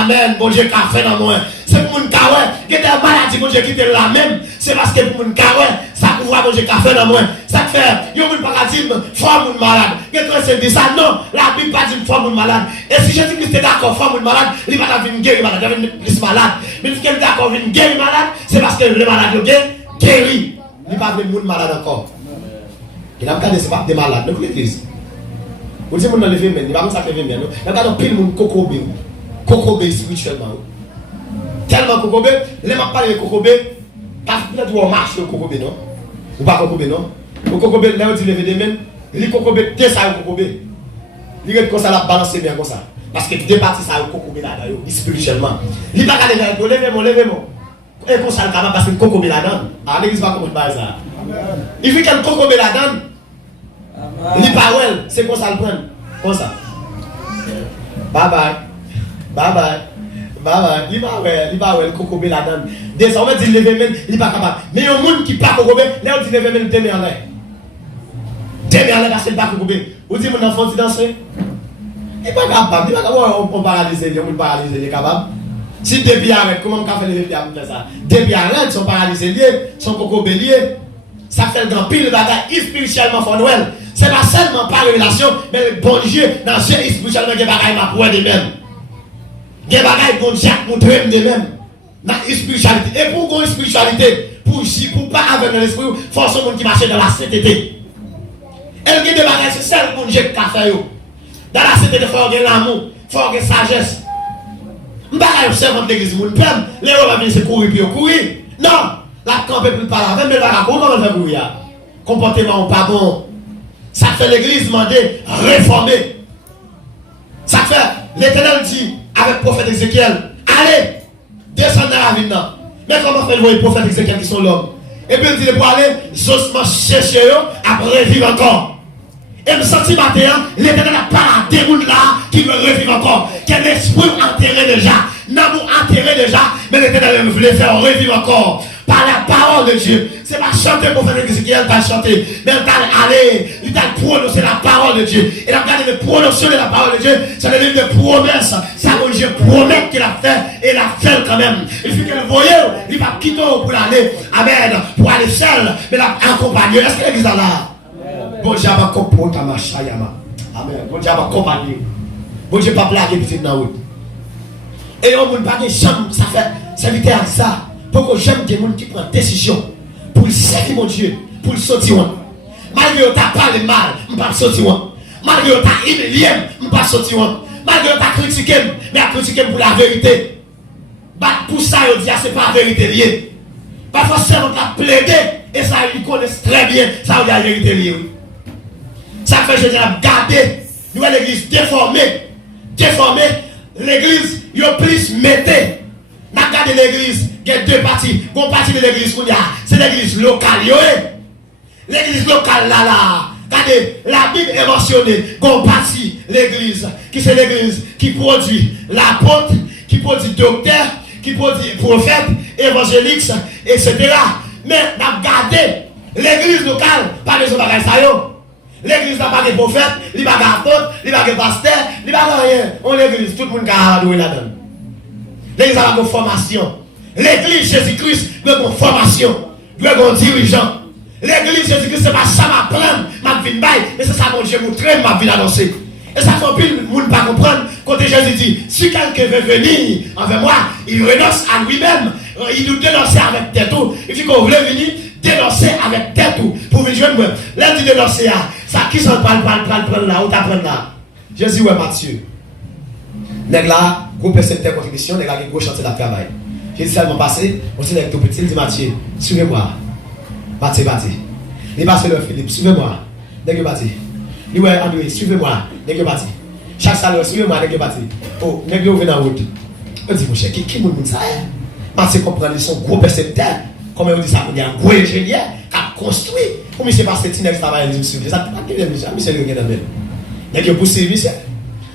Amen, mon Dieu, qui a fait dans moi. C'est pour mon kawa, il y a des maladies, mon Dieu, qui t'aime la même. C'est parce que pour mon kawa, ça pouvoir, mon Dieu, qui a fait dans moi. Ça fait, il y a un paradigme, foi mon malade. Il y a un dit ça, non, la Bible pas dit foi mon malade. Et si Jésus-Christ est d'accord, foi mon malade, il va venir guérir malade, il va venir plus malade. Mais si il est d'accord, venir guérir malade, c'est parce que le malade est guéri. Il n'y a pas de monde malade encore. Il n'a pas de pas des malades. Nous l'église. Vous dites, on a levé, mais il n'y a pas de ça levé, mais il n'y a pas de pile de coco spirituellement. Tellement Kokobé, les m'a parlé de Kokobé, parce que peut-être on marche au Kokobé, non? Ou pas Kokobé, non? Au Kokobé, là où tu lever des mains, les Kokobé, t'es ça au Kokobé. Il est comme ça, la balancer bien comme ça. Parce que deux parties ça au Kokobé là-dedans, spirituellement. Il va aller vers levez-moi. Et comme ça, le camarade, parce que le Kokobé là-dedans. Ah, l'église va comprendre ça. Il fait qu'elle Kokobé là-dedans. Il dit pas ouais, c'est comme ça le prendre. Comme ça. Bye bye. Bye bye. Bye bye. Il va ouais, le Kokobé là-dedans. Désormais, il lève même, il n'est pas capable. Mais il y a un monde qui pas Kokobé, là on dit lève même, t'es en l'air. T'es en l'air parce qu'il pas Kokobé. Vous dites mon enfant, tu danses? Il n'est pas capable. Il n'est pas capable. On paralyser, on paralyser, il est capable. Si des pieds arrêtent, comment on peut faire les pieds pour faire ça? Des pieds arrêtent, sont paralysés liés, sont Kokobé liés. Ça fait le grand pile de bagaille spirituellement for Noël. C'est pas seulement par révélation, mais le bon Dieu, dans ce spirituellement, il y a des bagailles ma pour des mêmes. Il y a des bagailles bon Dieu pour de des mêmes. Dans la spiritualité. Et pour une spiritualité, pour pas avec l'esprit, il faut ce monde qui marche dans la sainteté. Elle a des bagailles, c'est celle bon Dieu qui a fait. Dans la sainteté, il faut avoir l'amour, il faut avoir la sagesse. Je ne vais pas observer l'église, les gens vont venir se courir puis courir. Non! La campe plus par là, même la comment on fait courir? Comportement pas bon. Ça fait l'église demander réformer. Ça fait l'Éternel dit avec le prophète Ézéchiel, allez, descendez dans la ville. Mais comment fait le prophète Ézéchiel qui sont l'homme? Et puis il dit pour aller, justement chercher à revivre encore. Et me sentis matin, l'Éternel n'a pas des gens là qui veulent revivre encore. Quel esprit enterré déjà, n'amour enterré déjà, mais l'Éternel voulait faire revivre encore. Par la parole de Dieu. C'est pas chanter pour faire Ézéchiel, pas chanter. Mais il t'a allé, il t'a prononcé la parole de Dieu. Il a regardé de prononcer la parole de Dieu. C'est le livre de promesses. Ça veut Dieu promet qu'il a fait et il a fait quand même. Il faut qu'elle voyait, il va quitter pour aller, amen, pour aller seul, mais il a accompagné. Est-ce que l'église est là? Bon Dieu va comprendre ta marche, amen. Bon Dieu va accompagner. Bon Dieu va plaquer petite dans la route. Et on ne peut pas que chambre, ça fait, ça évite à ça. Pour que j'aime des gens qui prennent décision pour le servir mon Dieu, pour le sortir. Malgré que tu n'as pas le mal, je ne vais pas sortir. Malgré que tu as humilié, je ne vais pas sortir. Malgré que tu as critiqué, mais tu as critiqué pour la vérité. Pour ça, je dis ce n'est pas la vérité liée. Parfois, seulement tu as plaidé, et ça, ils connaissent très bien, ça, c'est la vérité liée. Ça fait que je dis, regardez, nous, l'église déformée, l'église, il y a plus mettez. N'a regardé l'église, il y a deux parties. Une partie de l'église, c'est l'église locale. L'église locale là. Regardez, la Bible est mentionnée. Une partie de l'église, qui c'est l'église qui produit l'apôtre, qui produit docteur, qui produit prophète, évangéliste, etc. Mais n'a regardé l'église locale, pas les autres bagages. L'église n'a pas de prophète, il n'y a pas d'apôtre, il n'y a pas de pasteur, il n'y a pas de rien. On l'église, tout le monde a adoré là-dedans. L'église a une formation. L'église Jésus-Christ doit une formation. Doit un dirigeant. L'église Jésus-Christ, ce n'est pas ça ma plainte, ma vie de bail, mais c'est ça mon Dieu montrer ma vie d'annoncer. Et ça fait plus le monde pas comprendre. Quand Jésus dit, si quelqu'un veut venir envers moi, il renonce à lui-même. Il nous dénonce avec tête. Il dit qu'on voulait venir dénoncer avec tête pour venir joindre moi. Là, il dit dénoncer, ça qui s'en parle là, où t'apprends là. Jésus, ouais, Matthieu. Nèg là, gros percepteur contribution, nèg là qui gros chantier de travail. J'ai dit seulement passé, on s'est avec tout petit, il dit Mathieu, suivez-moi. Mathieu. Il passe le Philippe, suivez-moi. Nèg Mathieu. Il ouais André, suivez-moi. Nèg Mathieu. Chaque salaire, suivez-moi, nèg Mathieu. Oh, nèg yo vient dans route. On dit mon cher, qui moun ça? Mathieu comprend son gros percepteur. Comment on dit ça? Il y a un gros ingénieur qui a construit. Pour monsieur passer Tinex travail, il dit suivez. Ça pas que monsieur, monsieur le gars dans nèg yo poursuivre monsieur.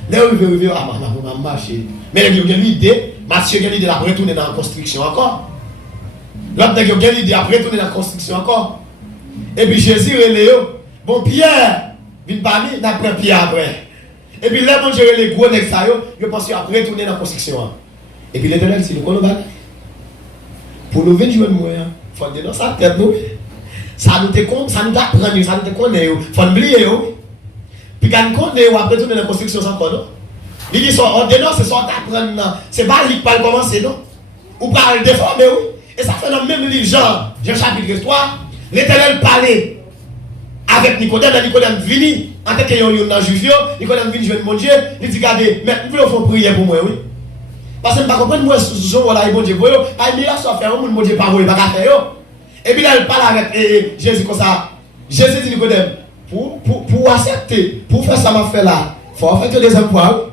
Là, on veut marcher. Mais il y a une idée, Mathieu a une idée d'après retourner dans la construction encore. L'autre a une idée d'après retourner dans la construction encore. Et puis Jésus et Léo, bon Pierre, vient parmi, il a pris Pierre après. Et puis là, mon Dieu, les gros nègres, je pense qu'il a retourner dans la construction. Et puis l'Éternel dit, nous connaissons. Pour nous venir jouer moi, il faut dire dans sa tête, nous. Ça nous apprend, ça nous connaît, il faut oublier. Puis quand on est après tout dans la construction sans quoi, non? Il dit son ordonnance, c'est son apprendre, c'est pas lui qui va commencer, non? Ou pas le déformer, oui. Et ça fait dans le même livre, Jean chapitre 3, l'Éternel parlait avec Nicodème, Nicodème vini, en tant que yon dans juif, Nicodème vini jouer mon Dieu, il dit, regardez, mais vous voulez faire prier pour moi, oui? Parce que je ne comprends pas moi ce là bon Dieu voyo, ay miracle soit faire mon Dieu pas voyer pas faire yo. Et puis là il parle avec Jésus comme ça. Jésus dit Nicodème, pour accepter, pour faire ça m'a fait là, faut faire que deuxième fois.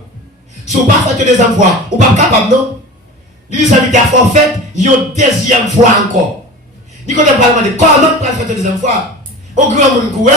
Si vous pas faire que deuxième fois, ou pas capable non. Lui ça veut dire faut faire une deuxième fois encore. Nicodème va demander comment pour faire que deuxième fois. Au grand monde courant.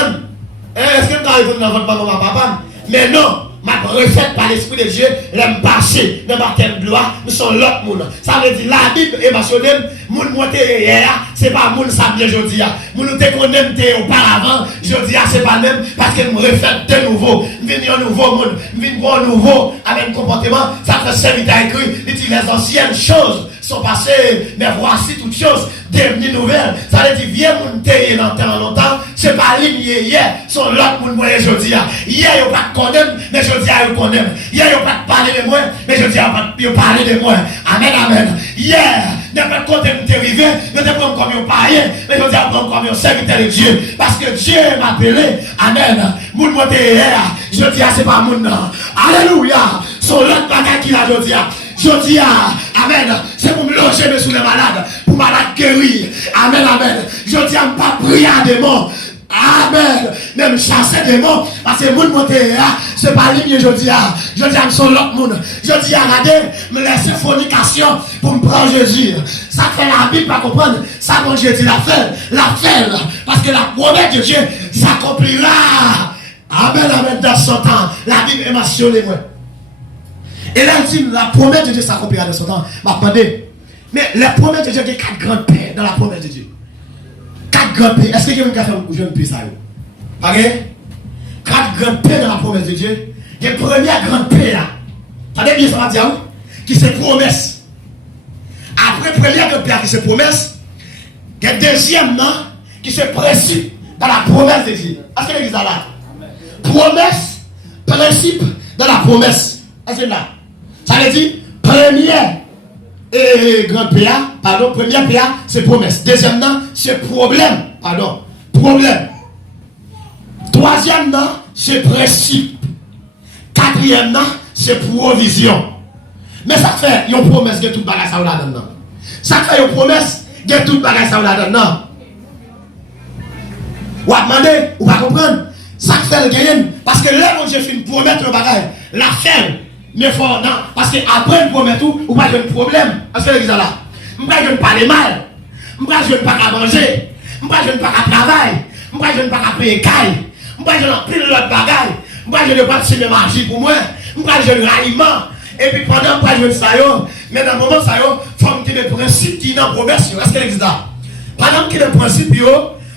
Est-ce que vous avez dans votre maman papa? Mais non. Ma refaite par l'Esprit de Dieu, l'aime passer dans ma thème gloire, nous sommes l'autre monde. Ça veut dire la Bible est mentionnée, moun monte hier, c'est pas moun ça bien jodi a. Moun te connaît auparavant, jodi a c'est pas même parce que nous refaite de nouveau. Nous venons un nouveau monde, nous venons un nouveau avec un comportement, ça fait servir à écrit, il dit les anciennes choses sont passées, mais voici toutes choses devenues nouvelles. Ça veut dire viens monter dans temps longtemps, c'est pas ligne hier, sont l'autre monde moi jodi a. Hier yo pas connaître, mais jodi a yo connaître. Hier yo pas parler de moi, mais jodi a pas parler de moi. Amen amen. Hier n'a pas côté nous arrivé, nous te prendre comme un païen, mais jodi a prendre comme un serviteur de Dieu parce que Dieu m'a appelé. Amen. Moun monte hier, jodi a c'est pas moun non. Alléluia. Son l'autre bagage qui la jodi a. Jodi a, amen, c'est pour me loger sous les malades, pour malades guérir. Amen, amen. Jodi a pas prier à des morts. Amen. Même chasser des morts, parce que moun monte c'est pas ligne jodi a. Jodi a son l'autre monde. Jodi a regardé, me laisser fornication pour me prendre Jésus. Ça fait la Bible pas comprendre. Ça mon Dieu dit la fait, parce que la promesse de Dieu s'accomplira. Amen, amen, dans son temps. La Bible est mentionnée, moi. Et là, il dit, la promesse de Dieu s'accomplira dans son temps. Attendez. Mais la promesse de Dieu, il y a 4 grandes paix dans la promesse de Dieu. 4 grandes paix. Est-ce que quelqu'un a fait un jeune paix ça? Ok? 4 grandes paix dans la promesse de Dieu. Il y a une première grande paix là. Ça veut bien ça va dire, qui se promesse. Après, première grande paix qui se promesse, il y a deuxième non, qui se principe dans la promesse de Dieu. Est-ce que l'église est là? Promesse, principe dans la promesse. Est-ce que là? Ça veut dire, première grande PA, pardon, première PA, c'est promesse. Deuxième non, c'est problème, pardon, problème. Troisième non, c'est principe. Quatrième non, c'est provision. Mais ça fait une promesse de toute bagage ça là dedans. Ça fait une promesse de toute bagage ça là dedans. Ou à demander, ou pas comprendre. Ça fait le gagner. Parce que là, où j'ai fait une promesse de bagage, la ferme. Mais faut non, parce que après une promesse tout, ou pas de problème. Parce que l'église là, moi je ne parle mal, moi je ne pas à manger, moi je ne pas à travailler, moi je ne pas à payer caille, moi je n'en pile l'autre bagaille, moi je ne pas de mes marché pour moi, moi je ne ralliement. Et puis pendant que je ne sais pas, mais dans le moment ça yo, faut que les principes qui dans promesse, est-ce que l'église là? Pendant que les principes yo,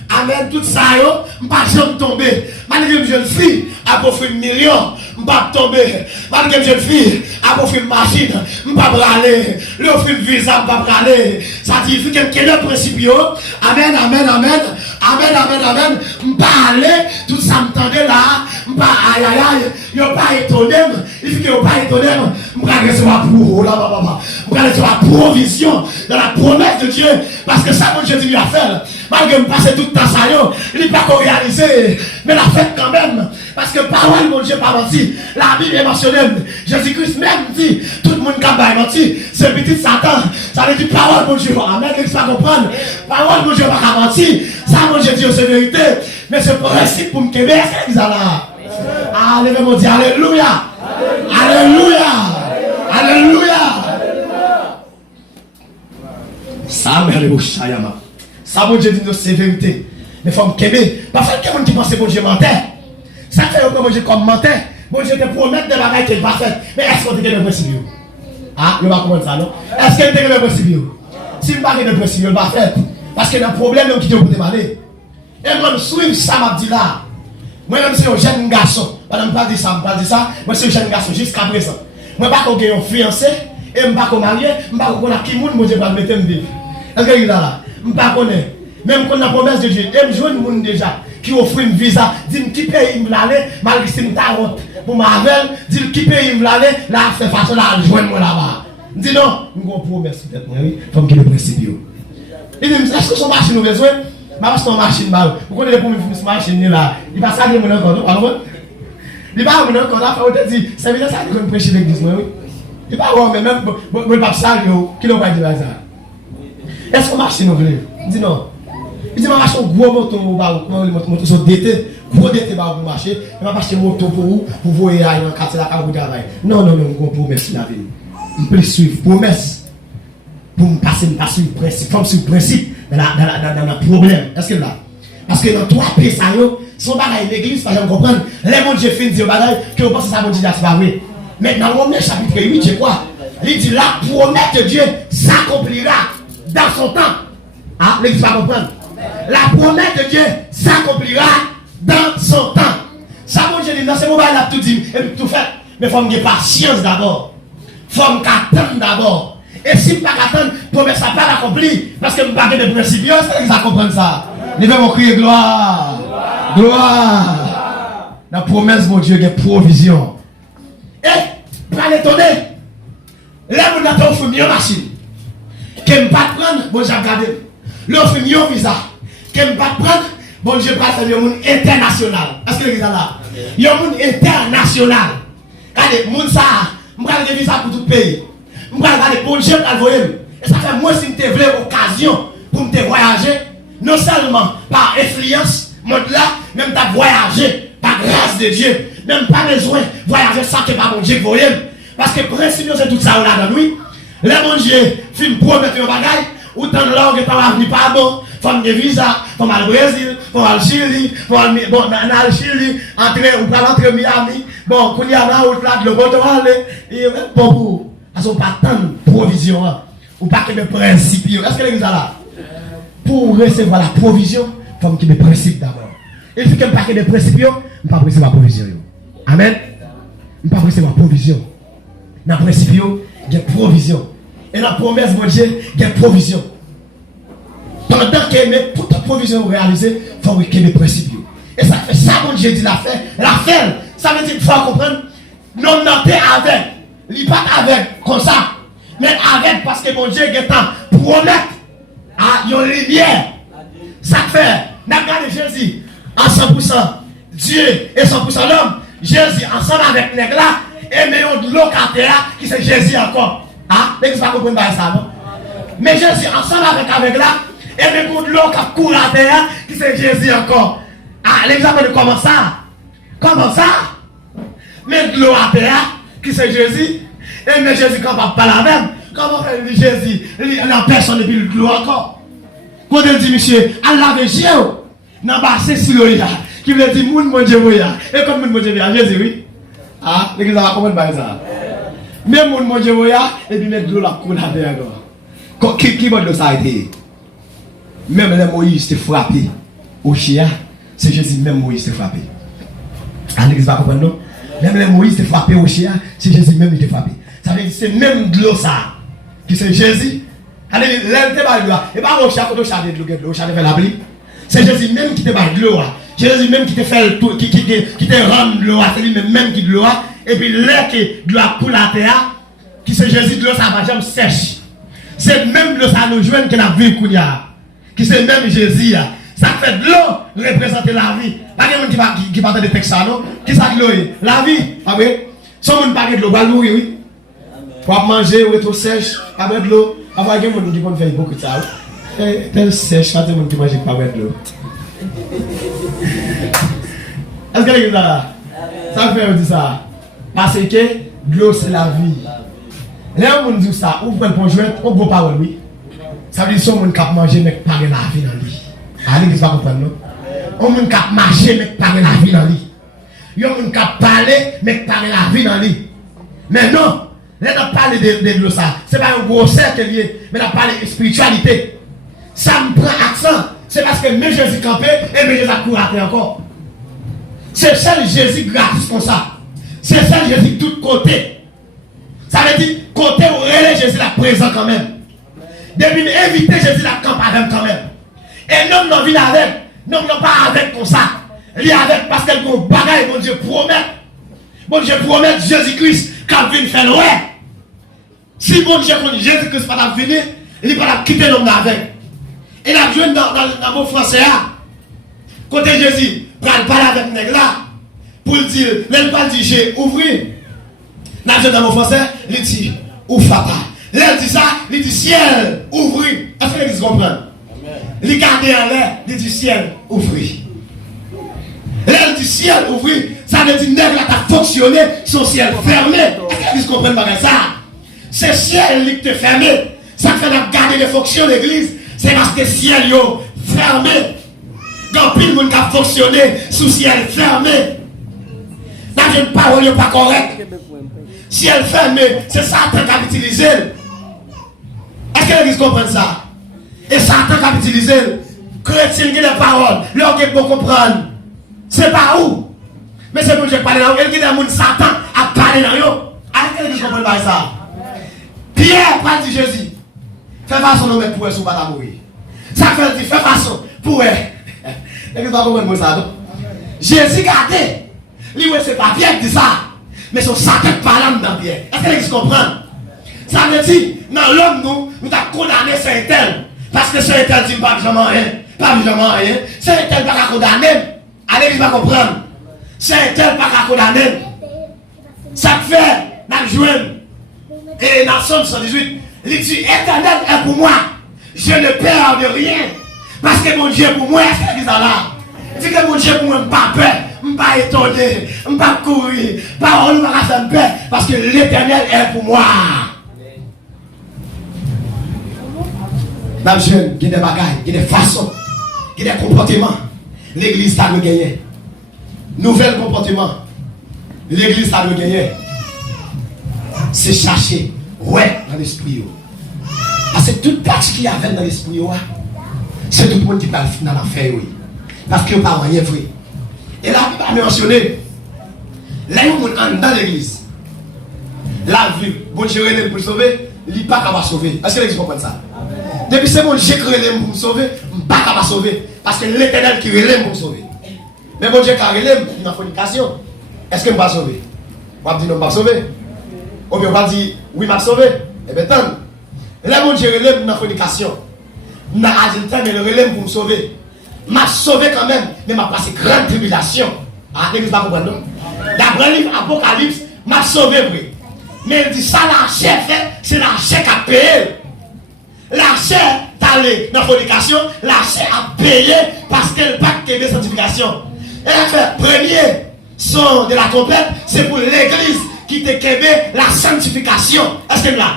amen tout ça yo, pas jamais tomber. Malgré une jeune fille a profité 1 million, pas tomber. Malgré une jeune fille a profité une machine, pas braler. Le offrir visa, pas braler. Ça signifie que quel est le principe yo? Amen, amen, amen. Amen, amen, amen. M'parler, tout ça m'tendait là. M'pas aïe aïe aïe. Yo pas étonné. Il faut que yo pas étonné. M'pas recevoir pour là, m'pas recevoir provision dans la promesse de Dieu. Parce que ça, mon Dieu dit lui à faire. Malgré me passer tout le temps ça yo, il n'est pas qu'on réaliser. Mais la fête quand même. Parce que parole, mon Dieu, pas menti. La Bible est mentionnée. Jésus-Christ même dit, tout le monde qui a menti, c'est petit Satan. Ça veut dire parole, mon Dieu. Amen, il faut comprendre. Parole, mon Dieu, pas menti. Ça, mon Dieu, c'est vérité. Mais c'est principe pour me québer, c'est ça là. Allez, mon Dieu, alléluia. Alléluia. Alléluia. Ça, mais ça, mon Dieu, dit c'est vérité. Mais il faut me québer. Parfois, il y a quelqu'un qui pense que mon Dieu mentait. Ça fait que mon Dieu comme mentait. Mon Dieu te promet des bagages qui n'est pas fait. Mais est-ce qu'on te dit le principe? Ah, je ne vais pas comprendre ça, non? Est-ce qu'il te dit le principe? Si je ne pas le principe, je ne vais pas faire. Parce qu'il y a un problème qui te peut parler. Et moi, je suis ça, m'a dit là. Moi-même, c'est un jeune garçon. Je ne vais pas dire ça, moi, c'est un jeune garçon jusqu'à présent. Moi, je ne vais pas un fiancé. Et je ne vais pas marier. Je ne vais pas connaître qui mon Dieu va me mettre en vivre. Est-ce que vous là? Je ne vais pas connaître. Même quand la promesse de Dieu, je joue un monde déjà qui offre une visa, dit qui pays il va aller, malgré que c'est une tarotte pour Marvel, dit qui pays il va aller, là, c'est façon là, joindre moi là-bas. Dis non, nous avons promesse peut-être, oui, comme qu'il est le principe. Il dit, est-ce que son machine nous besoin? Ma son machine, vous connaissez les premiers machines là, il va s'allier mon encore, non? Il va avoir mon encore, là, il dit, c'est bien ça que je prêche l'église, oui. Il pas voir mais même bon pas ça qui l'ont pas dit ça. Est-ce qu'on marche nous voulez? Il dit non. Il dit ma marche un gros moto moto sur d'été, gros d'été va vous marcher, et va acheter moto pour vous voyer aller dans quartier là quand vous travaillez. Non, on promesse la vie. On peut suivre promesse pour me passer sur le principe, comme sur le principe dans le problème. Est-ce que là? Parce que dans 3 pays, ça son bagage l'église, par exemple, comprendre, les mondes j'ai fait dire bagage que vous pensez que ça va dire c'est pas vrai. Maintenant, Romains chapitre 8, c'est quoi? Il dit la promesse de Dieu s'accomplira dans son temps. Ah, l'église va comprendre. La promesse de Dieu s'accomplira dans son temps. Ça, mon Dieu dit, dans ce moment, il a tout dit, et puis tout fait. Mais il faut avoir patience d'abord. Il faut attendre d'abord. Et si je ne pas attendre, la promesse n'a pas accompli, parce que je ne pas de principe, c'est que ça comprend ça. Il va crier gloire. Gloire. La promesse, mon Dieu, il y a provision. Et, pas l'étonner. Là, on a fait une machine. Qui ne pas prendre, bon, j'ai regardé. Là, on fait un visa. Qui ne pas prendre, bon, je passe à un monde international. Est-ce que l'église est là? Il y a un monde international. Regardez, le monde ça, je vais regarder visa pour tout le pays. Je vais regarder, bon, je vais voyager. Et ça fait moi, si je veux occasion pour me voyager, non seulement par influence, monde-là, même ta voyager par grâce de Dieu. Même pas besoin de voyager sans que pas mon Dieu voyage. Parce que principe, c'est tout ça là dans lui. Les mon Dieu, film promettre un bagage, ou tant de langue par l'avenir pas bon, faut me visa, faut aller au Brésil, faut aller au Chili, faut aller bon dans le Chili, entrer ou pas entrer Miami. Bon, qu'on y a là ou là de l'autre aller et bon pour parce qu'on pas tant de provision ou pas que des principes. Est-ce que l'église là pour recevoir la provision, il faut qu'il y ait des principes d'abord. Et si quelqu'un pas que des principes, il ne pas recevoir la provision. Amen. Il ne pas recevoir la provision. Dans le principe, il y a provision. Et la promesse de Dieu, il y a provision. Pendant que pour ta provision réalisée, il faut qu'il y ait des principes. Et ça fait ça, mon Dieu dit la fait. La fait, ça veut dire qu'il faut comprendre. Non, non, t'es avec. Il n'est pas avec comme ça. Mais avec parce que mon Dieu est en promettre à une lumière. Ça fait, n'a regardé Jésus en 100%. Dieu et 100% l'homme. Jésus ensemble avec les là. Et mettons de l'eau à terre qui c'est Jésus encore. Ah, l'église va comprendre ça, non? Mais Jésus ensemble avec là. Et mettons de l'eau qui court à terre qui c'est Jésus encore. Ah, l'église va comprendre comment ça? Comment ça? Mettre de l'eau à terre qui c'est Jésus. Et mais Jésus quand pas la même. Comment fait Jésus? Il n'a personne depuis de l'eau encore. Quand il dit, monsieur, Allah veut Dieu. N'a pas c'est sur l'eau qui veut dire, mon Dieu, et comme mon Dieu, Jésus, oui. Ah, l'église va comprendre ça. Même mon Dieu, et puis mettre de l'eau la cour à terre. Qui va de ça a été? Même les Moïse s'est frappé au chien, c'est Jésus, même Moïse s'est frappé. Ah, l'église va comprendre, non? Même les Moïse s'est frappé au chien, c'est Jésus même qui s'est frappé. Ça veut dire c'est même de l'eau ça, qui c'est Jésus. Allez, l'un te bat de l'eau. Et pas au chien, quand au chien de l'eau, au chien de la pluie. C'est Jésus même qui te bat de l'eau. Jésus même qui te fait le tout, qui te rend de l'eau, c'est lui même qui de l'eau. Et puis l'air qui de l'eau pour la terre, qui c'est Jésus de l'eau, ça va jamais sèche. C'est même de l'eau, ça nous joint que la vie qui c'est même Jésus. Ça fait de l'eau représenter la vie. Pas quelqu'un qui parle de texte, non? Qui ça de l'eau? La vie. Ah oui? Si on ne parle de l'eau, va nourrir, oui. Pour manger ou être sèche, avec de l'eau. Avant, il y a des gens qui vont faire beaucoup de ça. Tel sèche, pas de gens qui mangent pas avec de l'eau. Est-ce que l'église là? Ça fait dire ça. Parce que de l'eau, c'est la vie. Là, on dit ça, on prend le conjoint, on ne peut pas, oui. Ça veut dire que si on ne peut pas manger, mais pas de la vie dans lui. Ah, l'église va comprendre, non? On ne peut pas marcher, mais pas de la vie dans lui. On ne peut pas parler, mais pas de la vie dans lui. Mais non, là, on parle de l'eau, ça. Ce n'est pas un gros cercle lié, mais on parle de spiritualité. Ça me prend accent. C'est parce que même Jésus campé et même Jésus a couru à terre encore. C'est seul Jésus gratis comme ça. C'est seul Jésus de tous côtés. Ça veut dire, côté où relais Jésus là présent quand même. Depuis éviter Jésus la camp avec quand même. Et non, non, vient avec. Non, non, pas avec comme ça. Il est avec parce que le bagaille, mon Dieu promet. Bon Dieu promet Jésus-Christ quand vient faire le ouais. Si bon Dieu connaît Jésus-Christ pas venir, il n'est pas quitter l'homme avec. Et la joué dans mon français. Côté Jésus, parle avec nègre là. Pour dire, l'elle pas dire j'ai ouvert. Dans mon français, il dit oufata. Là, il dit ça, il dit ciel, ouvri. Est-ce que l'église comprend? Il garde en l'air, il dit ciel, ouvri. Là, il dit ciel, ouvri. Ça veut dire que là, tu as fonctionné, son ciel fermé. Est-ce que l'église comprend pas ça? C'est ciel qui te fermé. Ça fait garder les fonctions de l'église. C'est parce que le ciel est fermé. Quand pile monde qui a fonctionné sous ciel fermé. Dans une parole pas correcte. Ciel fermé, c'est Satan qui a utilisé. Est-ce que l'église comprend ça? Et Satan qui a utilisé. Chrétien qui a des paroles, l'homme qui peut comprendre. C'est pas où? Mais c'est pour que je parle dans il y a des gens Satan a parlé dans eux. Est-ce que l'église comprend pas ça? Pierre, pas dit Jésus. Fais façon de mettre pour eux sous pas mourir. Ça fait dire, fais façon pour eux. L'église va comprendre ça, non? Jésus gardé. Lui, c'est pas Pierre qui dit ça. Mais son Satan parle dans Pierre. Est-ce que l'église comprend? Ça veut dire, dans l'homme, nous avons condamné Saint-Tel. Parce que Saint-Tel dit pas jamais rien. Pas jamais rien. Saint-Tel pas condamné. Allez, l'église va comprendre. Saint-Tel pas condamné. Ça fait, dans le joint. Et dans Somme 118, il dit, Éternel est pour moi. Je ne perds de rien. Parce que mon Dieu est pour moi. Est-ce que l'église est là? C'est que mon Dieu pour moi, je ne pas peur. Je ne pas étonné, je ne pas courir, parole ne pas faire peur, parce que l'Éternel est pour moi. Dans le jeune, il y a des bagailles, il y a des façons, il y a des comportements. L'église a gagné. Nouvel comportement. L'église a gagné. C'est chercher, ouais, dans l'esprit. Parce que toute place qu'il y avait dans l'esprit, c'est tout le monde qui parle dans l'affaire. Parce que pas rien vrai. Et là, il va mentionner, là, il y a dans l'église. La vie, bon Dieu pour me sauver, il n'est pas capable de sauver. Est-ce que l'église comprend ça? Depuis que c'est bon Dieu qui relève pour me sauver, il n'est pas capable de sauver. Parce que l'Éternel qui relève pour me sauver. Mais bon Dieu qui relève, il m'a fornication. Est-ce qu'il m'a sauvé? On va dire non, m'a sauvé. Ou bien on va dire oui, m'a sauvé. Eh bien, tant. Là, mon Dieu relève dans la fornication. Il m'a adulté, mais le relève pour me sauver. M'a sauvé quand même, mais m'a passé grande tribulation. Ah, l'église va comprendre, non? D'après le livre Apocalypse, m'a sauvé, oui. Mais il dit ça, la chair fait, c'est la chair qui a payé. La chair, d'aller dans la fornication, la chair a payé parce qu'elle n'a pas de sanctification. Elle a fait premier son de la trompette, c'est pour l'église qui te québé la sanctification. Est-ce que là?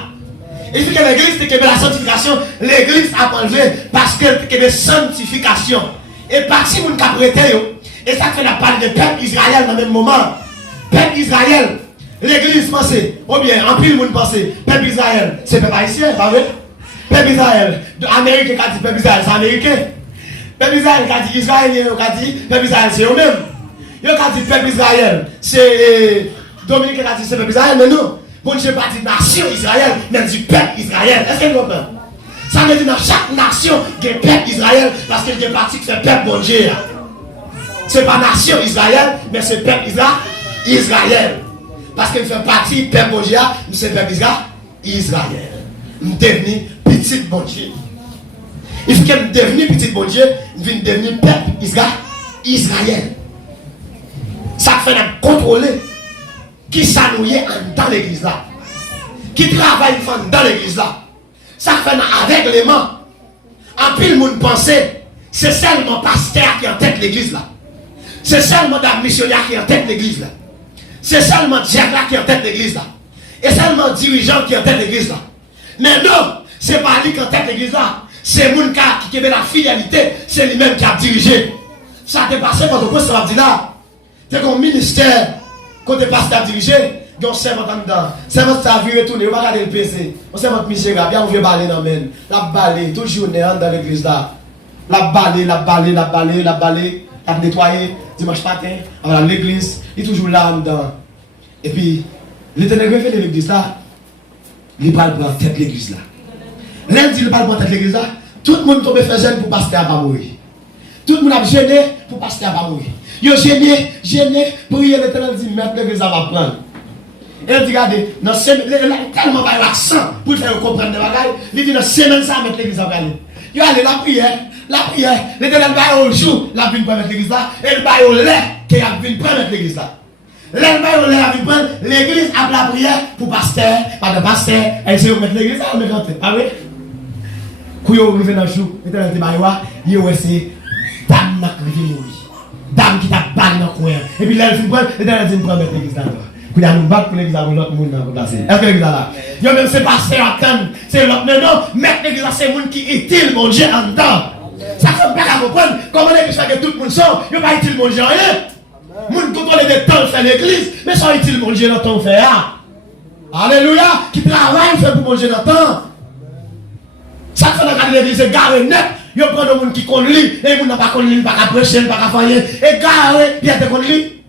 Il dit que l'église te québé la sanctification, l'église a enlevé parce qu'elle te québé sanctification. Et parti mon cap prêté, et ça fait la part de peuple Israël dans le même moment. Peuple Israël, l'église pensait, ou bien en pile monde pensait, peuple Israël, c'est peuple haïtien, pas vrai? Peuple Israël, Amérique qui a dit peuple Israël, c'est américain. Peuple Israël qui a dit israélien, qui a dit peuple Israël, c'est eux-mêmes. Ils ont dit peuple Israël, c'est Dominique qui a dit c'est peuple Israël, mais non. Bon Dieu pas dit nation Israël, mais dit peuple Israël. Est-ce que vous comprenez? Ça veut dire dans chaque nation, il y a peuple Israël, parce qu'il y a une partie qui fait peuple bon Dieu. Ce n'est pas nation Israël, mais c'est peuple Israël. Parce qu'il fait partie peuple bon Dieu, nous c'est peuple Israël. Nous devenons petit bon Dieu. Il faut que nous devenions petit bon Dieu, nous devenons peuple Israël. Ça fait nous contrôler qui s'annouille dans l'église là, qui travaille dans l'église là. Ça fait avec les mains. En plus, le monde pensait, c'est seulement pasteur qui en tête l'église là. C'est seulement des missionnaires qui en tête l'église là. C'est seulement diacre qui en tête l'église là. Et seulement dirigeant qui en tête l'église là. Mais non, c'est pas lui qui en tête l'église là. C'est le monde qui avait la fidélité, c'est lui-même qui a dirigé. Ça t'est passé quand on pose ça dit là. C'est comme ministère, quand le pasteur a dirigé. Il y a un servant en dedans. Servant ça a vu retourner, on va regarder le PC. On servant Michel, bien on veut baler dans le même. La baler, toute journée dans l'église là. La baler, la nettoyer. Dimanche matin, on va dans l'église. Il est toujours là en dedans. Et puis, l'Éternel veut faire l'église là. Il va le prendre tête l'église là. Lundi, il va le prendre tête l'église là. Tout le monde tombe faire jeune pour pasteur à pas mourir. Tout le monde a gêné pour pasteur à pas mourir. Il a gêné, prier l'Éternel dit, maintenant l'église va prendre. Et il dit, regardez, dans tellement pas l'accent pour faire comprendre les bagages, il dit, dans semaine ça, mettre l'église à aller. Il a la prière, l'Éternel va au jour, la vie pour mettre l'église là, et il va au lait, qui a vu pour mettre l'église là. L'église a la la prière pour pasteur, pas de pasteur, et c'est mettre l'église, on est rentré. Ah oui? Quand vous arrivez dans le jour, vous êtes dans le bail, vous êtes dame qui vient mourir. Dame qui t'a balle dans le coin. Et puis là, elle finit, et là, elle dit, prends l'église là. Quand il y a une batte pour l'église là, l'autre monde là, est-ce que l'église là? Yo même c'est pasteur attendre, c'est l'autre, mais non, mettre l'église là, c'est le monde qui est utile, mon Dieu, en dedans. Ça fait pas comprendre comment l'église fait que tout le monde sort, il n'y a pas utile, mon Dieu, rien. Moun contrôle des temps faire l'église, mais ça utile mon Dieu dans ton faire. Alléluia, qui travaille fait pour mon Dieu dans temps. Ça fait dans l'église c'est garé net. Yo prend des monde qui connaît lui, et moun n'a pas connaît lui, pas qu'à prêcher, pas qu'à faire et garé, bien te connaît lui.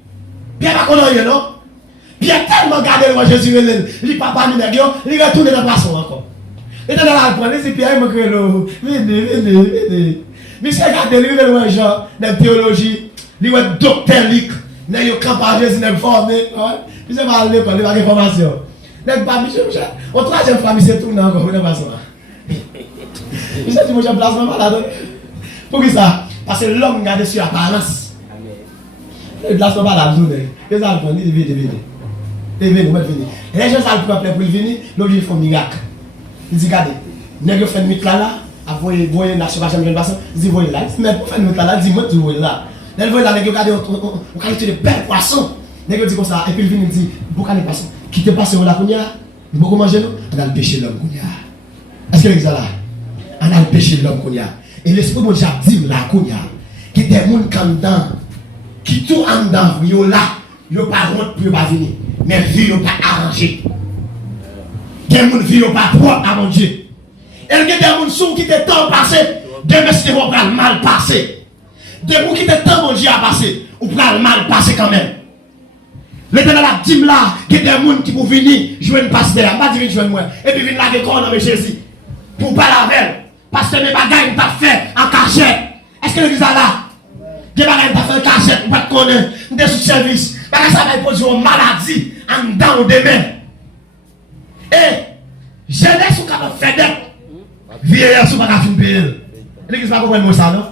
Bien pas connaît non. Bien tellement garder le Jésus lui papa ni nèg yo, il retourne dans poisson encore. Et dans la prendre c'est Pierre me crée le. Venez. Mais c'est garder lui le Jean dans théologie. Il est docteur Lick. Il est campage, il est formé. Il est pas à l'école, il n'a pas de formation. Il n'est pas Michel. Au troisième fois, il s'est tourné encore. Il n'est pas ça. Il s'est dit, moi, j'ai placement malade. Pour qui ça? Parce que l'homme garde sur l'apparence. Il placement malade. Il est allé il vient. Il vient, les gens sont pour venir, l'autre ils font miracle. Il dit, regardez, il fait une miracle là, voyez la chevalier de bassin, il dit, voyez là. Mais pour faire une miracle là, il dit, moi, tu vois là. Elle voit là, les gars, on qualité de belles poissons. Les gars disent comme ça, et puis il dit, pourquoi les poissons qui te passent là, il faut manger nous, on a le péché l'homme. Est-ce que les gars là, on a le péché l'homme. Et l'esprit de Dieu dit là, que des gens qui tout en dedans, ils là, ils n'ont pas honte pour pas venir, mais vie n'ont pas arrangé. Des gens qui n'ont pas propre à mon Dieu. Et il y a des gens qui étaient temps passé, demain c'est mal passé. De vous qui êtes temps, mon Dieu, à passer, ou pour le mal passer quand même. L'éternel a dit là, qu'il y a des gens qui vont venir jouer une pasteur, pas dire jouer moi, et puis venir là avec corps dans Jésus. Pour parler avec, parce que mes bagailles n'ont fait en cachette. Est-ce que l'église là? Des bagailles n'ont fait en cachette, ou pas de connaître, des sous-services. Parce que ça va poser une maladie en dedans ou demain. Et, jeunesse ou capable de faire d'être, vieillesse ou pas capable de payer. L'église va comprendre ça, non?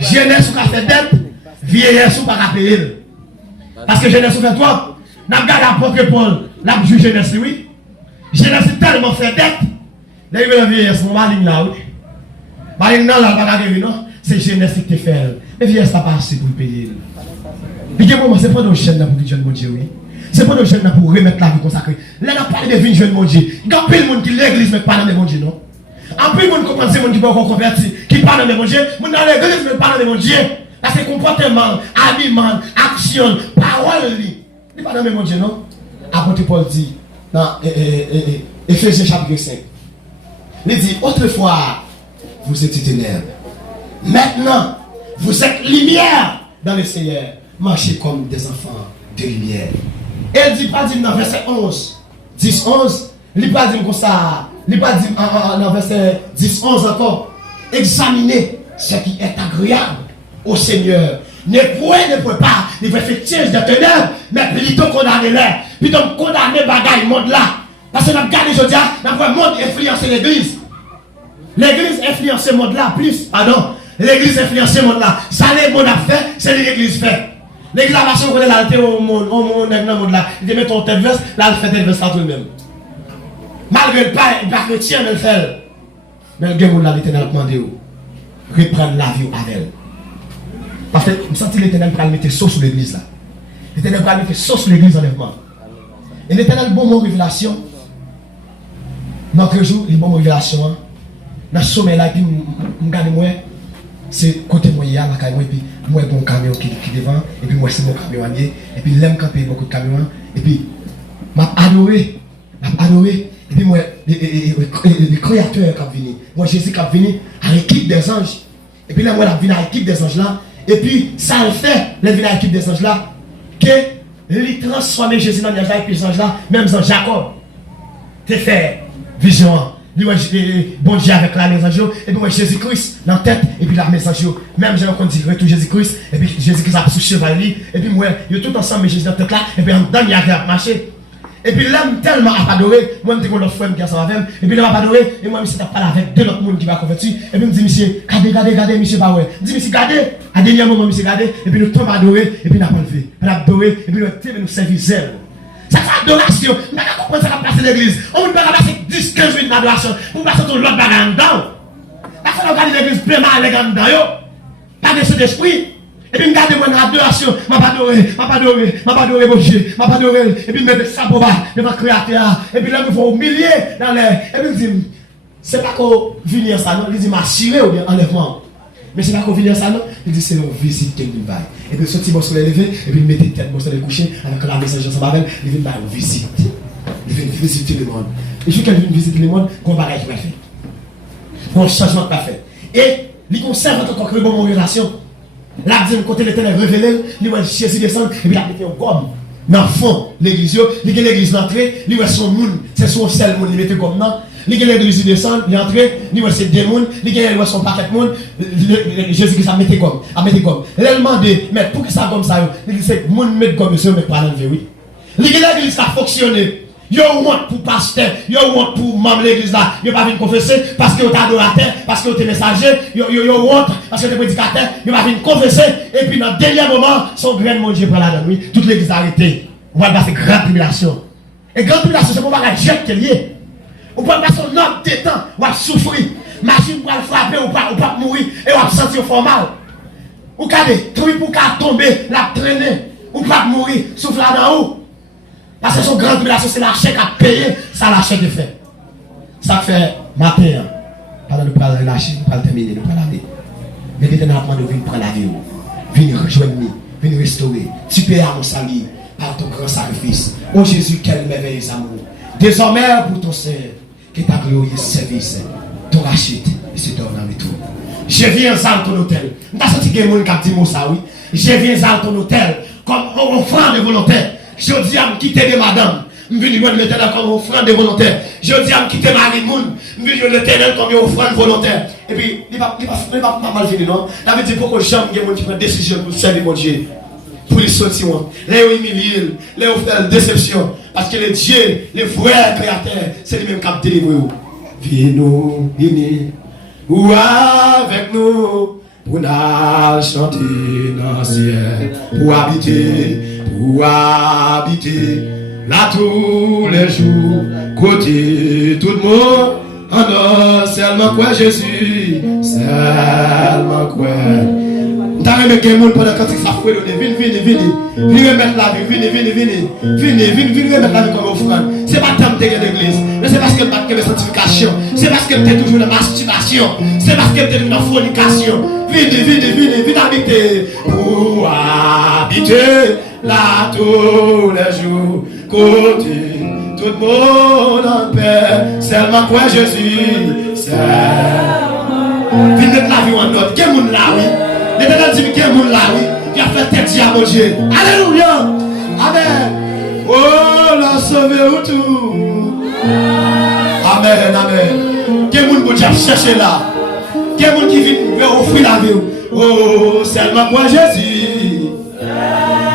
Jeunesse ou fait dette, vieillesse ou pas payer. Parce que jeunesse ou fait toi, n'a pas gardé l'apôtre Paul, n'a pas joué jeunesse, oui. Jeunesse tellement fait dette, là il veut la vieillesse, on va aller là, oui. Maline non, là, pas gagner, non. C'est jeunesse qui te fait. Mais vieillesse n'a pas assez pour le payer. Et que moi, c'est pas nos chaînes pour que jeune mon Dieu, oui. C'est pas nos chaînes pour remettre la vie consacrée. Là, on a parlé de vie jeune mon Dieu. Il y a plein de monde qui l'église, mais pas dans les mon Dieu, non. En plus, on comprend ces gens qui peuvent convertir, qui parlent de mon Dieu, on dans l'église, mais parlent de mon Dieu. Parce que comportement, habillement, action, parole, il parle de mon Dieu, non? Apôtre Paul dit, dans Éphésiens chapitre 5, il dit, autrefois, vous étiez ténèbres. Maintenant, vous êtes lumière dans le Seigneur. Marchez comme des enfants de lumière. Et il dit, pas dit dans verset 11, 10-11, il pas dit comme ça. Il pas dit dans verset 10-11 encore. Examinez ce qui est agréable au Seigneur. Ne pouvez pas les effectifs de ténèbres, mais plutôt condamner-les. Plutôt condamner bagaille monde là. Parce que nous avons gardé aujourd'hui, nous avons le monde influencer l'église. L'église influence le monde là plus. Pardon. L'église influence le monde là. Ça, les monde a fait, c'est l'église fait. L'église a marché, on connaît l'alté au monde dans le monde là. Il dit, mettons tête veste, là, il fait tête veste à tout le même. Malgré le pas, il va chrétien, mais le fait. Mais le gars, on l'a l'éternel demandé, reprendre la vie avec elle. Parce que je me sens que l'éternel va mettre sauce sur l'église là. L'éternel va mettre sauce sur l'église enlèvement. Et l'éternel, bon mot révélation. Notre jour, il bon mot révélation. Dans ce sommet là, et puis, je regarde moi, c'est côté moi, il y a la caméra, et puis, moi, bon camion qui devant, et puis, moi, c'est mon camion allié, et puis, l'aime camper beaucoup de camions, et puis, m'a adoré, et puis, moi, les créateurs qui ont venu, moi, Jésus qui a venu à l'équipe des anges, et puis, là, moi, il a venu à l'équipe des anges là, et puis, ça le fait, il venu à l'équipe des anges là, que, il transforme Jésus dans les anges là, et puis, les anges là, même dans Jacob, t'es fait vision. Bon Dieu avec la maison, et puis moi Jésus-Christ dans la tête, et puis la maison, même j'ai encore dit retour Jésus-Christ, et puis Jésus-Christ a sous chevalier, et puis moi, ils sont tous ensemble, Jésus dans la tête là, et puis en dedans, il y a marché. Et puis l'homme tellement a adoré, moi je dis que l'autre frère qui a ça avec, et puis l'homme a adoré, et moi je suis parlé avec deux autres monde qui va convertir, et puis je me dis, monsieur, regardez, monsieur, pas ouais. Je dis, monsieur, regardez, à dernier moment, monsieur, regardez, et puis nous tombons adoré, et puis nous avons enlevé, nous avons adoré, et puis nous avons servir zèle. Ça fait adoration. On va comprendre ça va passer l'église. On va passer 10-15 minutes d'adoration pour passer sur l'autre bagarre dedans. Parce qu'on regarde l'église plein mal les gars dedans. Pas de cet esprit. Et puis, regardez mon adoration. Je ne pas adorer mon Dieu. Je pas adorer. Et puis, mettre ça pour bas, devant le créateur. Et puis, là, il faut humilier dans l'air. Et puis, il dit, c'est pas qu'on vient ça, non. Il dit, m'assurer ou bien enlèvement. Mais c'est pas qu'on vient ça, non. Il dit, c'est une visite qu'il va. Et puis, ce petit morceau élevé, et puis, il met tête, morceau de coucher, avec la message ensemble avec il vient faire une visite. Il vient visiter le monde. Et puis, quand il vient visiter le monde, qu'on va faire. Un changement pas fait. Et, il conserve encore que bon relation. Là, dit côté l'éternel révélé, il va Jésus descendre, et puis il a mis un gomme. Dans le fond, l'église, il y a l'église d'entrée, il y a son monde, c'est son seul monde, il met comme non. Il y a l'église descend, il entre, il y a ses démons, il y a son paquet de monde, Jésus qui a mis comme. Il a demandé, mais pour que ça comme ça, il dit, c'est le monde met comme monsieur, mais pas l'enlever, oui. Il y a l'église qui a fonctionné. Yo honte pour pasteur, yo honte pour membre de l'église là, yo pas venir confesser parce que yo t'adorateur, parce que yo t'es messager, yo honte parce que t'es prédicateur, yo pas venir confesser et puis dans le dernier moment, son grain mon Dieu prend la donne, oui, toute l'église a arrêté. On va passer grande tribulation. Et grande tribulation, c'est pour bagage jet qui est lié. On peut passer un homme de temps, on va souffrir, machine pour frapper ou pas mourir et on va sentir fort mal. Ou cadé, tout pour tomber, la traîner, ou pas mourir, souffler dans haut. Parce que son grand tribulation, c'est la chèque à payer, ça la chèque de fait. Ça fait matin, pendant nous parler lâcher, nous parler terminer, nous parler. Mais l'éternel a demandé de venir prendre la vie, venir rejoindre nous, venir restaurer. Tu peux à mon salut par ton grand sacrifice. Oh Jésus, quel merveilleux amour. Désormais, pour ton Seigneur, que ta glorieuse service, ton rachète et se donne en retour. Je viens à ton hôtel. Vous avez senti que les gens qui disent ça, oui. Je viens à ton hôtel comme offrande volontaire. Je dis à me quitter de madame. Je viens de l'éternel comme offrande volontaire. Je dis à me quitter Marie Moun. Je viens de l'éternel comme offrande volontaire. Et puis, il va pas mal venir, non? Ça veut dire pourquoi jamais il y a des gens qui prennent décision pour servir mon Dieu. Pour les sortir, les humilier, les faire déception. Parce que les dieux, les vrais créateurs, c'est les mêmes qui ont délivré. Venez, ou avec nous. Pour nous chanter dans le ciel, pour habiter là tous les jours, côté tout le monde, en seulement quoi Jésus, seulement quoi. T'as même que les gens pendant quand ils s'affouent, venez remettre la vie, venez remettre la vie comme offrande. C'est pas tant que l'église, mais c'est parce que tu as sanctification, c'est parce que tu es toujours dans la masturbation, c'est parce que tu es toujours dans la fornication. Venez habiter pour habiter là tous les jours, côté tout le monde en paix, seulement quoi Jésus, seulement. Venez mettre la vie en ordre, quel monde là, oui. L'éternel dit qu'il y a un monde là, oui, qui a fait tête à mon Dieu. Alléluia. Amen. Oh, la sauvé tout. Amen. Quel monde que tu as cherché là? Quel monde qui vient offrir la vie? Oh, seulement moi Jésus.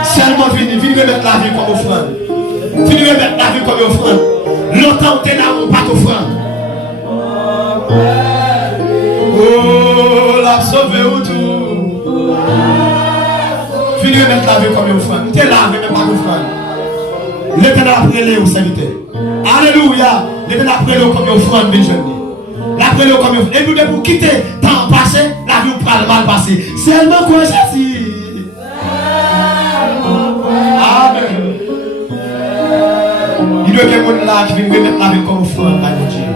Seulement venez remettre la vie comme offrande. Venez remettre la vie comme offrande. Longtemps tu es là, on pas t'offrande. Oh, la sauvé tout. Venez remettre la vie comme offrande. Tu es là, mais même pas offrande. L'éternel a prélé au serviteur. Alléluia. L'éternel a prélé comme offrande, mes jeunes. La prélé comme offrande. Et nous devons quitter temps passé, la vie pour le mal passé. Seulement quoi Jésus. Amen. Il doit y avoir des gens là qui viennent remettre la vie comme offrande, mon Dieu.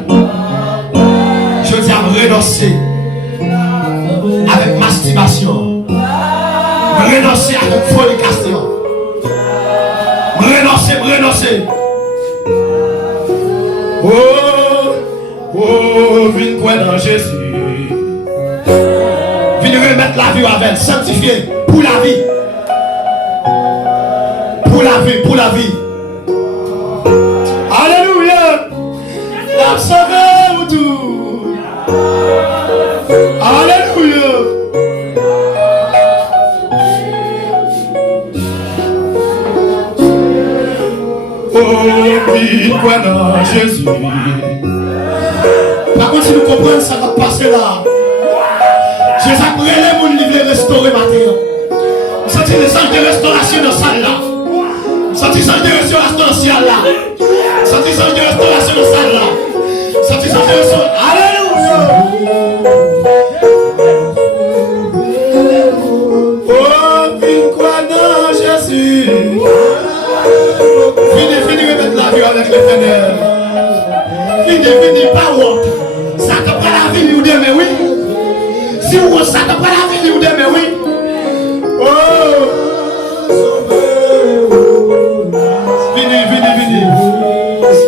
Je dis à renoncer avec masturbation, renoncer avec fornication, renoncer. Oh, viens quoi dans Jésus. Viens remettre la vie avec, sanctifier pour la vie. Pour la vie. Alléluia. La sauvé ou tout. Alléluia. Oh, viens quoi dans Jésus. Par contre, si nous comprenons ça va passer là. Jésus a pris les gens qui veulent restaurer ma terre. Vous sentez les anges de restauration dans ça là. Vous Sortissant de restauration dans le ciel là. Sortissant de restauration dans le ciel là. Sortissant de restauration. Alléluia. Oh, il croit dans Jésus. Fini, remettre la vie avec l'Éternel. Fini, pas honte. Ça te prend la vie ou demain, oui. Si vous ça te prend la vie ou demain, oui. Oh. Fini.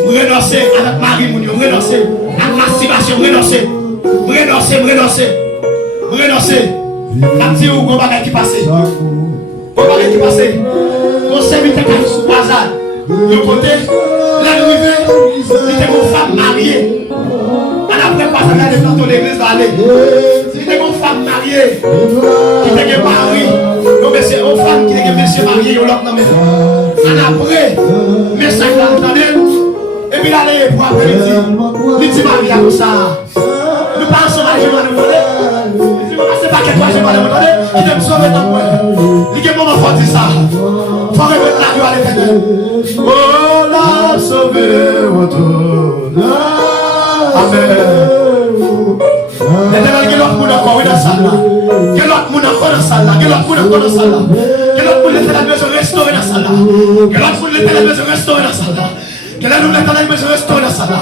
Renoncer avec Marie Mounio, renoncer avec masturbation, renoncer. La petite ou qu'on va qui passer. Mon serviteur qui est sous hasard. Le côté, la rivière, il était une femme mariée. Après pas ça, de l'église va aller. Il était une femme mariée. Qui était un mari. Non, mais c'est une femme qui était un monsieur marié. Après, message là, entendez. Et puis là, il pour après-midi. Il dit Marie comme ça. Nous pensons à Dieu, nous c'est pas que toi, je vais aller demander. Il te sauver dans moi. Il dit comment faut dire ça. Faut remettre la vie à l'Éternel. Oh, la sauver autour. Amen. L'Éternel, quel autre monde encore dans la salle là? Quel autre monde encore dans la salle là? Quel autre monde encore dans la salle là? Quel autre monde l'Éternel veut se restaurer dans la salle là? Quel autre monde l'Éternel veut se restaurer dans la salle là? Quel autre monde l'Éternel veut se restaurer dans la salle là?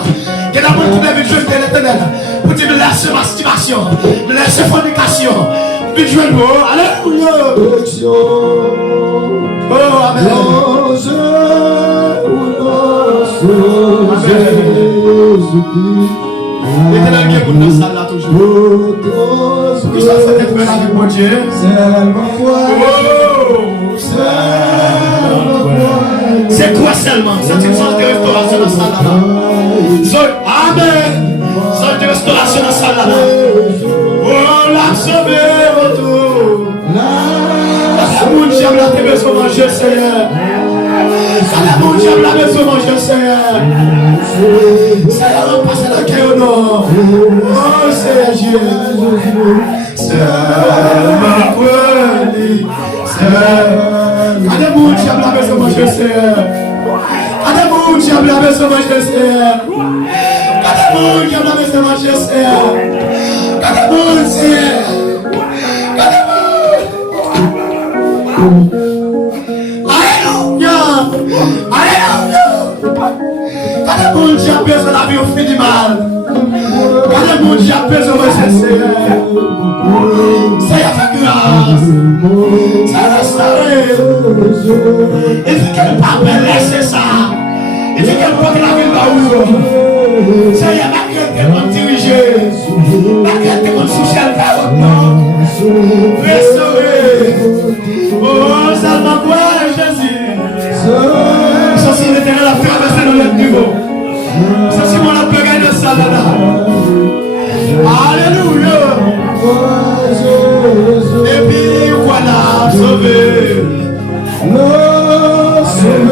Quel autre monde qui veut jouer de l'Éternel? Pour dire me laisser masturbation, me laisser fornication. Puis jouer le mot. Alléluia. Oh, amen. L'Éternel qui est pour nous, ça là toujours. Que ça soit être avec mon Dieu. C'est quoi seulement? C'est une sorte de restauration dans ça là. Amen. Sorte de restauration dans ça là. Oh, la sauvé autour. Mon diable a tes besoins manger, Seigneur. Mon diable a besoin manger, Seigneur. Seigneur, on passe la queue au nord. Oh, Seigneur Dieu. Seigneur, allez, mon diable a besoin manger, Seigneur. Allez, mon diable a besoin manger, Seigneur. Allez, mon diable a besoin manger, Seigneur. Allez, mon Seigneur. Alléluia. Quand le monde a besoin de la vie, on fait du mal. Quand le monde a besoin de Seigneur, Seigneur fait grâce. Seigneur restauré. Il dit qu'elle ne peut pas laisser ça. Il dit qu'elle ne peut pas que la vie va ouvrir. Seigneur, malgré que l'on dirige, malgré que l'on soucie à restauré. Oh, seulement quoi, Jésus? Ça, c'est l'Éternel a fait avancer dans notre niveau. Ça, c'est mon appel de ça, là. Alléluia. Et puis, voilà, sauvé. Fini.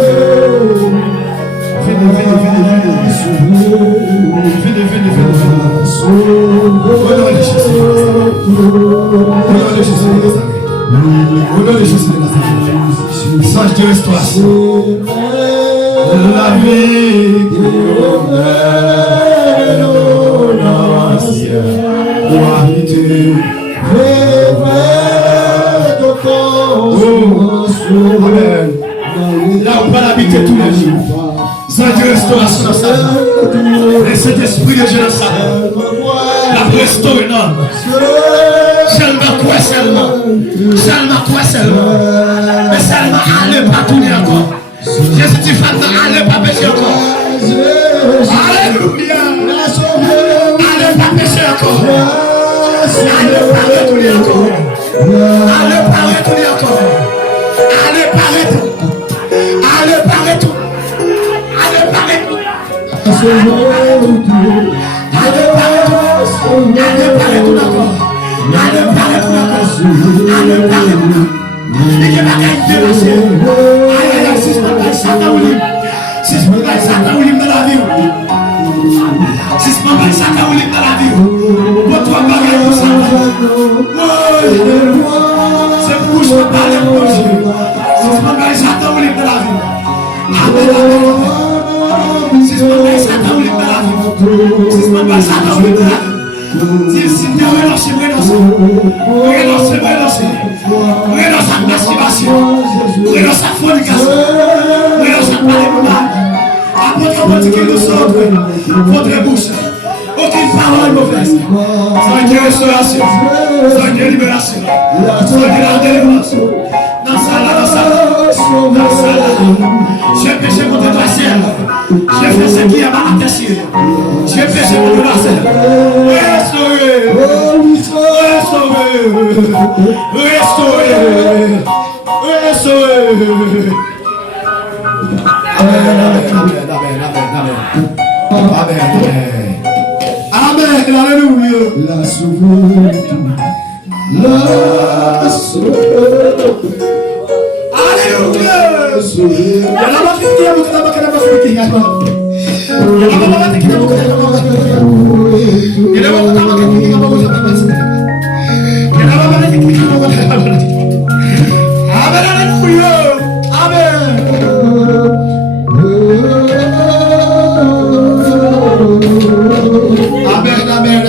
Au nom de Jésus de Nazareth, sage de restauration, la vie de l'ancien, pour habiter, amen. Là on peut l'habiter tous les jours, sage de restauration dans sa vie, et cet esprit de Dieu dans sa vie, la restaure un homme. Seulement, mais seulement, allez pas tourner encore. Jésus dit, allez pas pécher encore. Alléluia. Allez pas pécher encore. Allez pas retourner encore. Allez pas retourner encore. Allez pas retourner. Allez pas retourner. Allez pas retourner. Allez pas retourner encore. Allez paraître encore. Allez paraître. Et que ma gagne dépassée. Aïe, si je m'appelle Satan ou libre. Si je m'appelle Satan ou libre dans la vie. Si je m'appelle Satan ou libre dans la vie. Pour toi, bagaille pour Satan. C'est pour je me parler pour Dieu. Si je m'appelle Satan ou libre dans la vie. Renonce à masturbation, renonce à fornication, renonce à parler de mal. Apôtre, on dit que nous sommes votre bouche. Aucune parole mauvaise. Sans Dieu restauration, sans Dieu libération, sans Dieu la délivrance. Dans ça là. J'ai péché contre toi, ciel. J'ai fait ce qui est mal à tes cieux. J'ai péché contre toi, ciel. Restaurez. Amen. Alléluia. La souveraineté. La souveraineté. Alléluia.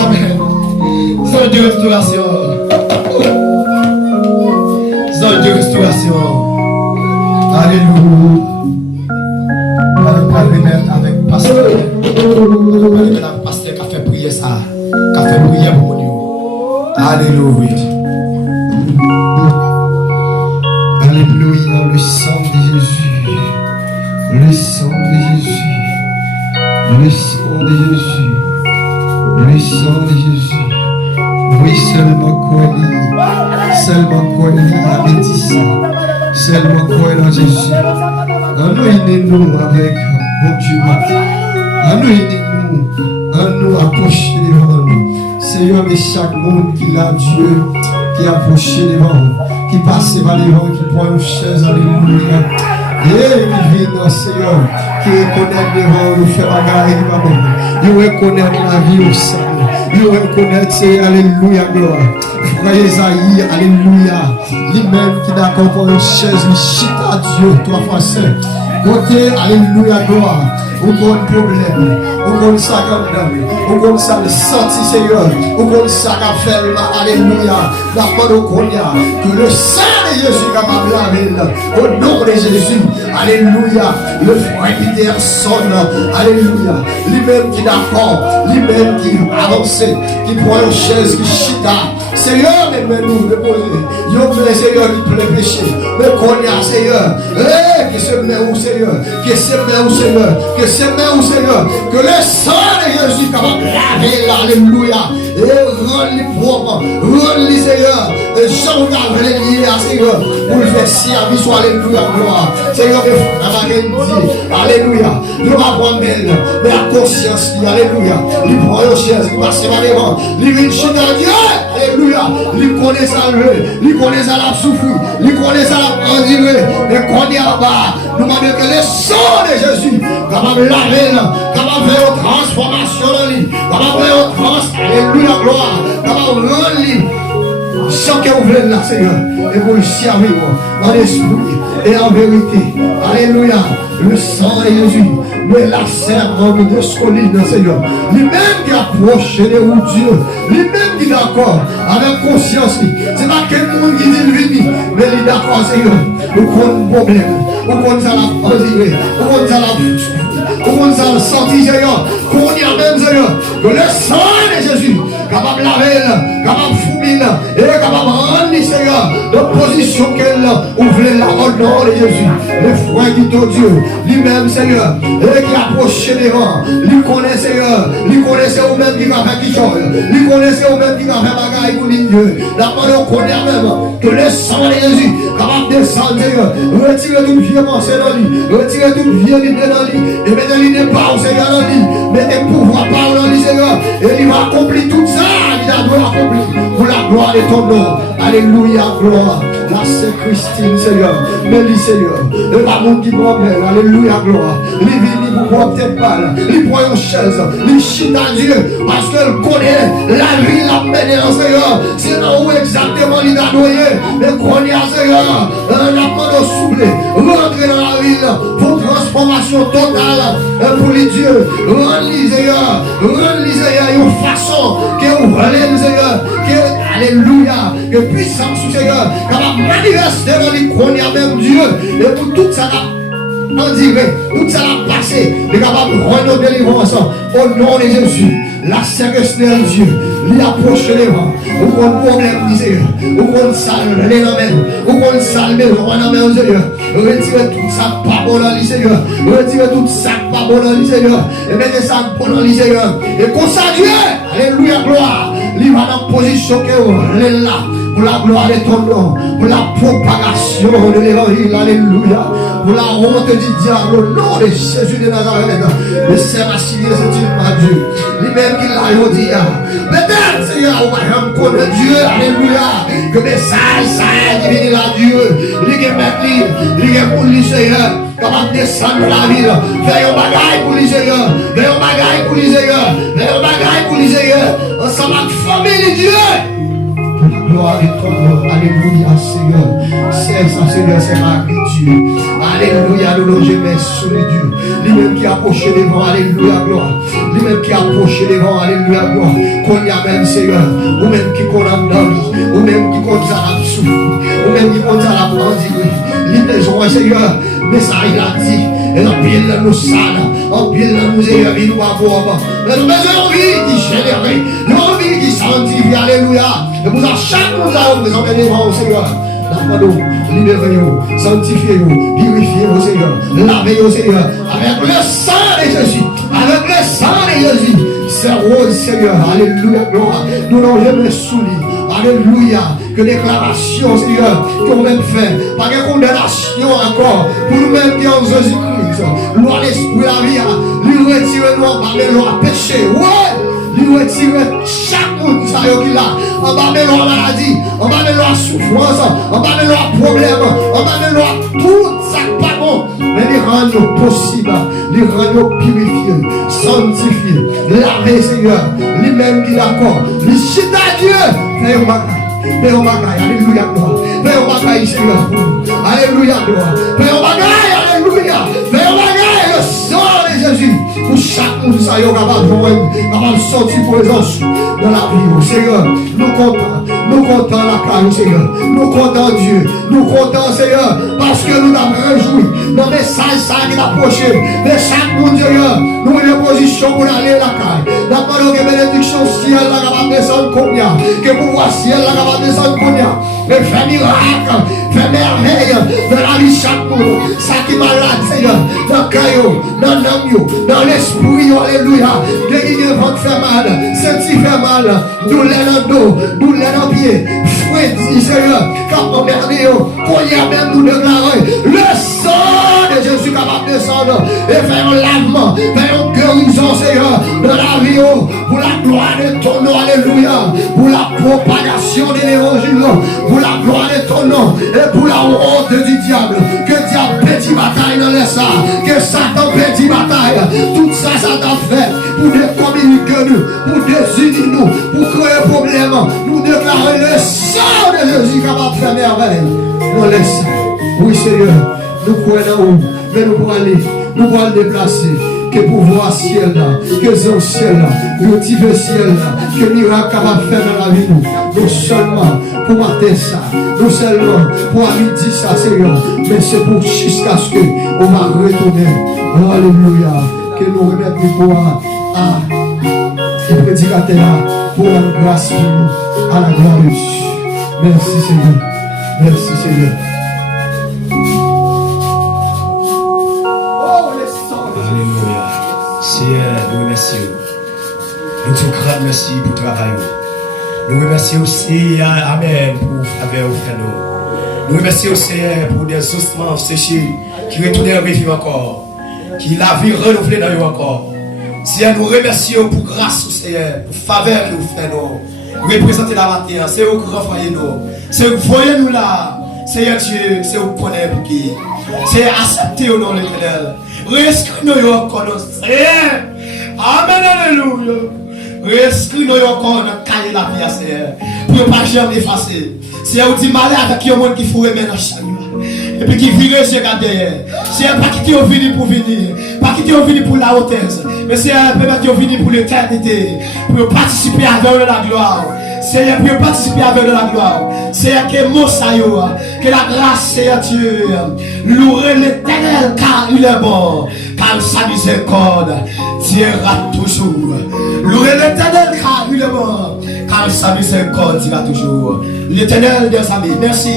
Amen. Sans Dieu restauration. Sans Dieu restauration. Alléluia. On va remettre avec pasteur. On va remettre avec pasteur qui a fait prier ça. Qui a fait prier pour nous. Alléluia. Alléluia, le sang de Jésus. Le sang de Jésus. Le sang de Jésus. Le sang de Jésus. Oui, seulement quoi seulement quoi a dit ça. Seulement quoi dans Jésus. Anoïnez-nous avec bon Dieu. Anoïnez-nous. Nous approcher devant nous. Seigneur, mais chaque monde qui a Dieu, qui approche devant nous, qui passe par devant, qui prend une chaise, alléluia. Et qui vient, Seigneur, qui reconnaît devant nous, fait bagarre, il reconnaît la vie au sang. Il reconnaît, Seigneur, alléluia, gloire. Frère Esaïe, alléluia. Lui-même qui d'accord pour une chaise, il chite à Dieu, toi, fois saint. Côté, alléluia, gloire. Aucun problème, aucun sac à dame, aucun sac de sortie, Seigneur, aucun sac à faire, alléluia. La parole que le sang de Jésus capable de laver, au nom de Jésus, alléluia. Le frère Peter sonne, alléluia. Lui-même qui d'accord, lui-même qui avance, qui prend une chaise, qui chita. Seigneur, nous déposer. Le Seigneur qui plaît péché. Mais qu'on y a, Seigneur, que se met où, Seigneur, que se met où, Seigneur, que se met où, Seigneur, que le sang de Jésus capable de laver, alléluia. Et rends-les propres, rends-les, Seigneur. Et j'en garde les liés à Seigneur, pour le faire service, alléluia, gloire. Seigneur, alléluia. Nous va prendre mais la conscience, alléluia. Il prend le chaise, il passe par devant, il vient chez Dieu, alléluia. Il connaît sa levé, il connaît sa la souffrir, il connaît sa la endurer, mais qu'on est en bas, nous demandons que le sang de Jésus, capable de laver, capable de faire une transformation dans lui, capable de faire une transformation, alléluia, gloire, capable de rendre lui. Chacun ouvre là, Seigneur, et vous le servir en esprit et en vérité. Alléluia. Le sang de Jésus, mais la servante de ce colline, Seigneur. Lui-même qui approche de Dieu, lui-même qui est d'accord avec conscience. C'est pas quel monde qui dit lui, mais il est d'accord, Seigneur. Nous prenons un problème, nous prenons ça la endurer, nous prenons ça la comment ça sentir, Seigneur, qu'on y a même, Seigneur, que le sang de Jésus, capable de laver, capable de fouiller, et capable de rendre, Seigneur, de position qu'elle ouvre la au nom de Jésus. Le frère dit au Dieu, lui-même, Seigneur, et qui approche devant, lui connaît, Seigneur, lui connaissait au même qui va faire quelque chose, lui connaissait au même qui va faire bagaille pour Dieu. La parole connaît même que le sang de Jésus, capable de descendre, Seigneur, retirer toute vieille pensée dans lui, retirer toute vieille idée dans lui, et mettre l'idée pas au Seigneur dans lui, mettez pouvoir pas dans lui, Seigneur, et il va accomplir tout ça, il a doit accomplir pour la gloire de ton nom. Alléluia, gloire. La Sainte Christine, Seigneur. Mélie, Seigneur. Le l'amour qui promène. Alléluia, gloire. Les vignes pour prendre peut-être pas. Les prend une chaise. Les chita Dieu. Parce qu'elle connaît la vie, la mené en Seigneur. C'est là où exactement il a noyé. Mais connaît Seigneur. On a demandé au souffle. Rentrer dans la ville. Pour transformation totale. Pour les dieux. Rends-les, Seigneur. Rends-les, Seigneur. Une façon que vous voulez, Seigneur. Alléluia. Que puissance, Seigneur. Capable de manifester dans les connaît même Dieu. Et pour tout ça, on dirait, tout ça a passé, il est capable de rendre nos délivrances au nom de Jésus. La séquestre Dieu, lui approche les vents. Ou qu'on problème, Seigneur. Ou qu'on salve les amènes. Ou qu'on salve les amènes, Seigneur. Retirez tout ça pas bon dans le Seigneur. Retirez tout ça pas bon dans le Seigneur. Et mettez ça bon dans le Seigneur. Et comme ça, Dieu, alléluia, gloire. Il va dans la position que vous est là. Pour la gloire de ton nom. Pour la propagation de l'évangile, alléluia. Pour la honte du diable, au nom de Jésus de Nazareth. Le Seigneur a signé ce Dieu, ma Dieu. Lui-même qui l'a dit. Peut-être, Seigneur, on va rencontrer Dieu, alléluia. Que message, ça est divin à Dieu. Il est mettre, il est pour lui, Seigneur. Capable de descendre la ville. Fais un bagaille pour lui, Seigneur. Fais un bagaille pour lui, Seigneur. Fais un bagaille pour lui, Seigneur. Ensemble avec la famille de Dieu. Gloire et ton nom. Alléluia, Seigneur. C'est ça, Seigneur, c'est ma Dieu. Alléluia, nous nous jamais sur les dieux. Lui-même qui a approché les vents, alléluia, gloire. Lui-même qui a approché les vents, alléluia, gloire. Qu'on y a même, Seigneur. Ou même qui condamne dans vie. Ou même qui compte ça la souffle. Ou même qui compte ça la endurée. Livraison, Seigneur. Mais ça, il a dit. Et en pile, nous salles. En pile, nous ayons vie, nous avons. Mais nous avons envie qui génère. Nous avons envie qui sanctifie, alléluia. Et vous à chaque monde là, vous présentez devant au Seigneur. Libérez-vous, sanctifiez-vous, purifiez-vous, Seigneur. Lavez-vous, Seigneur. Avec le sang de Jésus. Avec le sang de Jésus. C'est rose, Seigneur. Alléluia, gloire. Nous n'avons jamais soumis. Alléluia. Que déclaration, Seigneur, qu'on même fait. Pas de condamnation encore. Pour nous-mêmes qui en Jésus-Christ. Loi l'esprit, la vie. Lui retirer nous en bas de loi péché. Ouais. Lui retirer chaque monde qui là. En bas de loi maladie. En bas de loi souffrance. En bas de loi problème. En bas de loi tout ça pas bon. Mais il rend nous possible. Il rend nous purifiés. Sanctifiés. Laver, Seigneur. Lui-même qui d'accord. Il chita Dieu. Fais un bagage. Fais un bagage. Alléluia, gloire. Fais un bagage, Seigneur. Alléluia, gloire. Fais un bagage. Alléluia. Fais un bagage. Le sang de Jésus. Pour chaque monde, ça y est, capable de joindre, capable de sortir présence dans la vie. Seigneur, nous comptons la caille, Seigneur. Nous comptons Dieu. Nous comptons, Seigneur, parce que nous avons réjoui dans le message ça qui est approché. Mais chaque monde, Seigneur, nous avons une position pour aller à la caille. Nous avons que bénédiction ciel, la capable de descendre combien. Que pouvoir ciel, la capable de descendre combien. Mais fais miracle, fais merveille dans la vie de chaque monde. Ça qui est malade, Seigneur, dans le caillou, dans l'âme, dans l'esprit, alléluia. Guérir ventre fait mal, sentir fait mal, douleur dans le dos, douleur dans le pied, fouet, Seigneur, quand on merde, qu'on y a même nous déclarer le sang de Jésus capable de descendre et faire un lavement, faire une guérison, Seigneur, dans la vie, pour la gloire de ton nom, alléluia, pour la propagation de l'évangile, pour la gloire de ton nom et pour la honte du diable. Que diable petit bataille dans les ça, que Satan petit bataille, tout ça, ça t'a fait pour décommuniquer nous, pour désunir nous, pour créer problème, nous déclarer le sang de Jésus capable de faire merveille. Nous laissons, oui Seigneur, nous croyons, mais nous pourrons aller, nous pourrons le déplacer. Que pouvoir ciel là, que zone ciel là, que tive ciel là, que miracle capable de faire dans la vie nous. Non seulement pour mater ça, non seulement pour midi ça, Seigneur, mais c'est pour jusqu'à ce qu'on va retourner. Oh, alléluia. Que nous remettons à les prédicateurs pour la grâce pour nous, à la gloire de Dieu. Merci Seigneur. Merci Seigneur. Alléluia. Seigneur, nous remercions. Nous te grand merci pour le travail. Nous remercions aussi, Amen, pour faveur au frère nous. Nous remercions Seigneur pour des ossements séchés qui retournent à vivre encore, qui la vie renouvelée dans nous encore. Seigneur, nous remercions pour grâce au Seigneur, pour faveur nous frère nous. Représenter la matin, c'est au grand foyer nous. C'est vous voyez nous là. Seigneur Dieu, c'est vous connaître pour qui. C'est accepter au nom de l'Éternel. Rescris-nous encore, Seigneur. Amen, alléluia. Rescris-nous encore dans le cahier de la vie, Seigneur. Pour ne pas jamais effacer. Seigneur, vous dites malade avec un monde qui faut remettre dans chaque et puis qui vire ce gars derrière. C'est pas quitter au venir pour venir, pas quitter au venir pour la hautesse, mais c'est un peu qui au venir pour l'éternité, pour participer avec la gloire. Seigneur, pour participer avec la gloire. Seigneur, que mot ça yo, que la grâce, Seigneur Dieu, louer l'Éternel car il est bon, car sa miséricorde dira toujours. Louer l'Éternel car il est bon, car sa miséricorde dira toujours. L'Éternel des amis, merci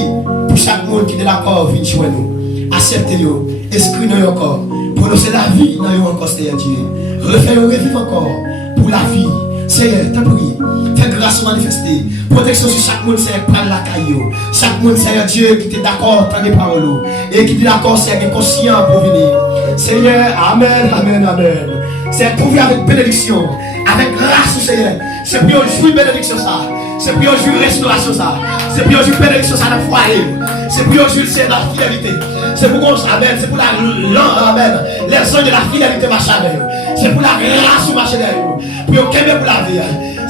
pour chaque monde qui est d'accord, vient chez nous. Acceptez-le, inscrivez-nous encore. Pour nous, c'est la vie, nous encore, Seigneur Dieu. Refais-le revivre encore pour la vie. Seigneur, t'en prie, fais grâce manifester. Protection sur chaque monde, Seigneur, prendre la caillou. Chaque monde, Seigneur Dieu, qui est d'accord, t'en les paroles. Et qui est d'accord, Seigneur, qui est conscient pour venir. Seigneur, Amen, Amen, Amen. C'est pour vivre avec bénédiction, avec grâce, Seigneur. C'est pour jouer bénédiction ça. C'est pour jouer restauration ça. C'est pour jouer bénédiction ça dans le foyer. C'est pour jouer c'est dans la fidélité. C'est pour qu'on Amen. C'est pour la Amen. Les anges de la fidélité marchent avec eux. C'est pour la grâce marcher avec eux. Pour qu'aimer pour la vie.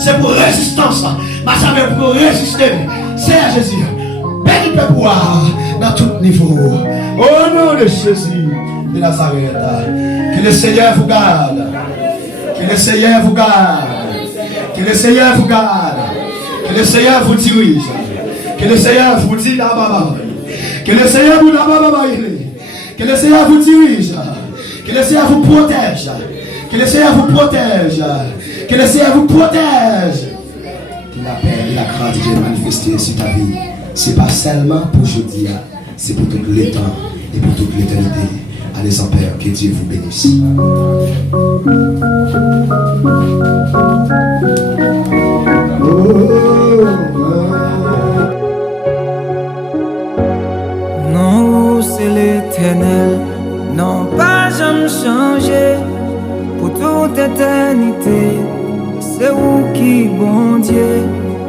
C'est pour résistance. Marcher avec pour résister. Seigneur Jésus. Béni peut pouvoir dans tout niveau. Au nom de Jésus de Nazareth. Que le Seigneur vous garde. Que le Seigneur vous garde. Que le Seigneur vous garde. Que le Seigneur vous dirige. Que le Seigneur vous dise là-bas. Que le Seigneur vous là-bas. Que le Seigneur vous dirige. Que le Seigneur vous protège. Que le Seigneur vous protège. Que le Seigneur vous protège. Que la paix et la grâce de Dieu manifestée sur ta vie. Ce n'est pas seulement pour aujourd'hui, c'est pour tout le temps et pour toute l'éternité. Allez en Père, que Dieu vous bénisse. Non, c'est l'Éternel, non pas jamais changé, pour toute éternité, c'est vous qui bon Dieu.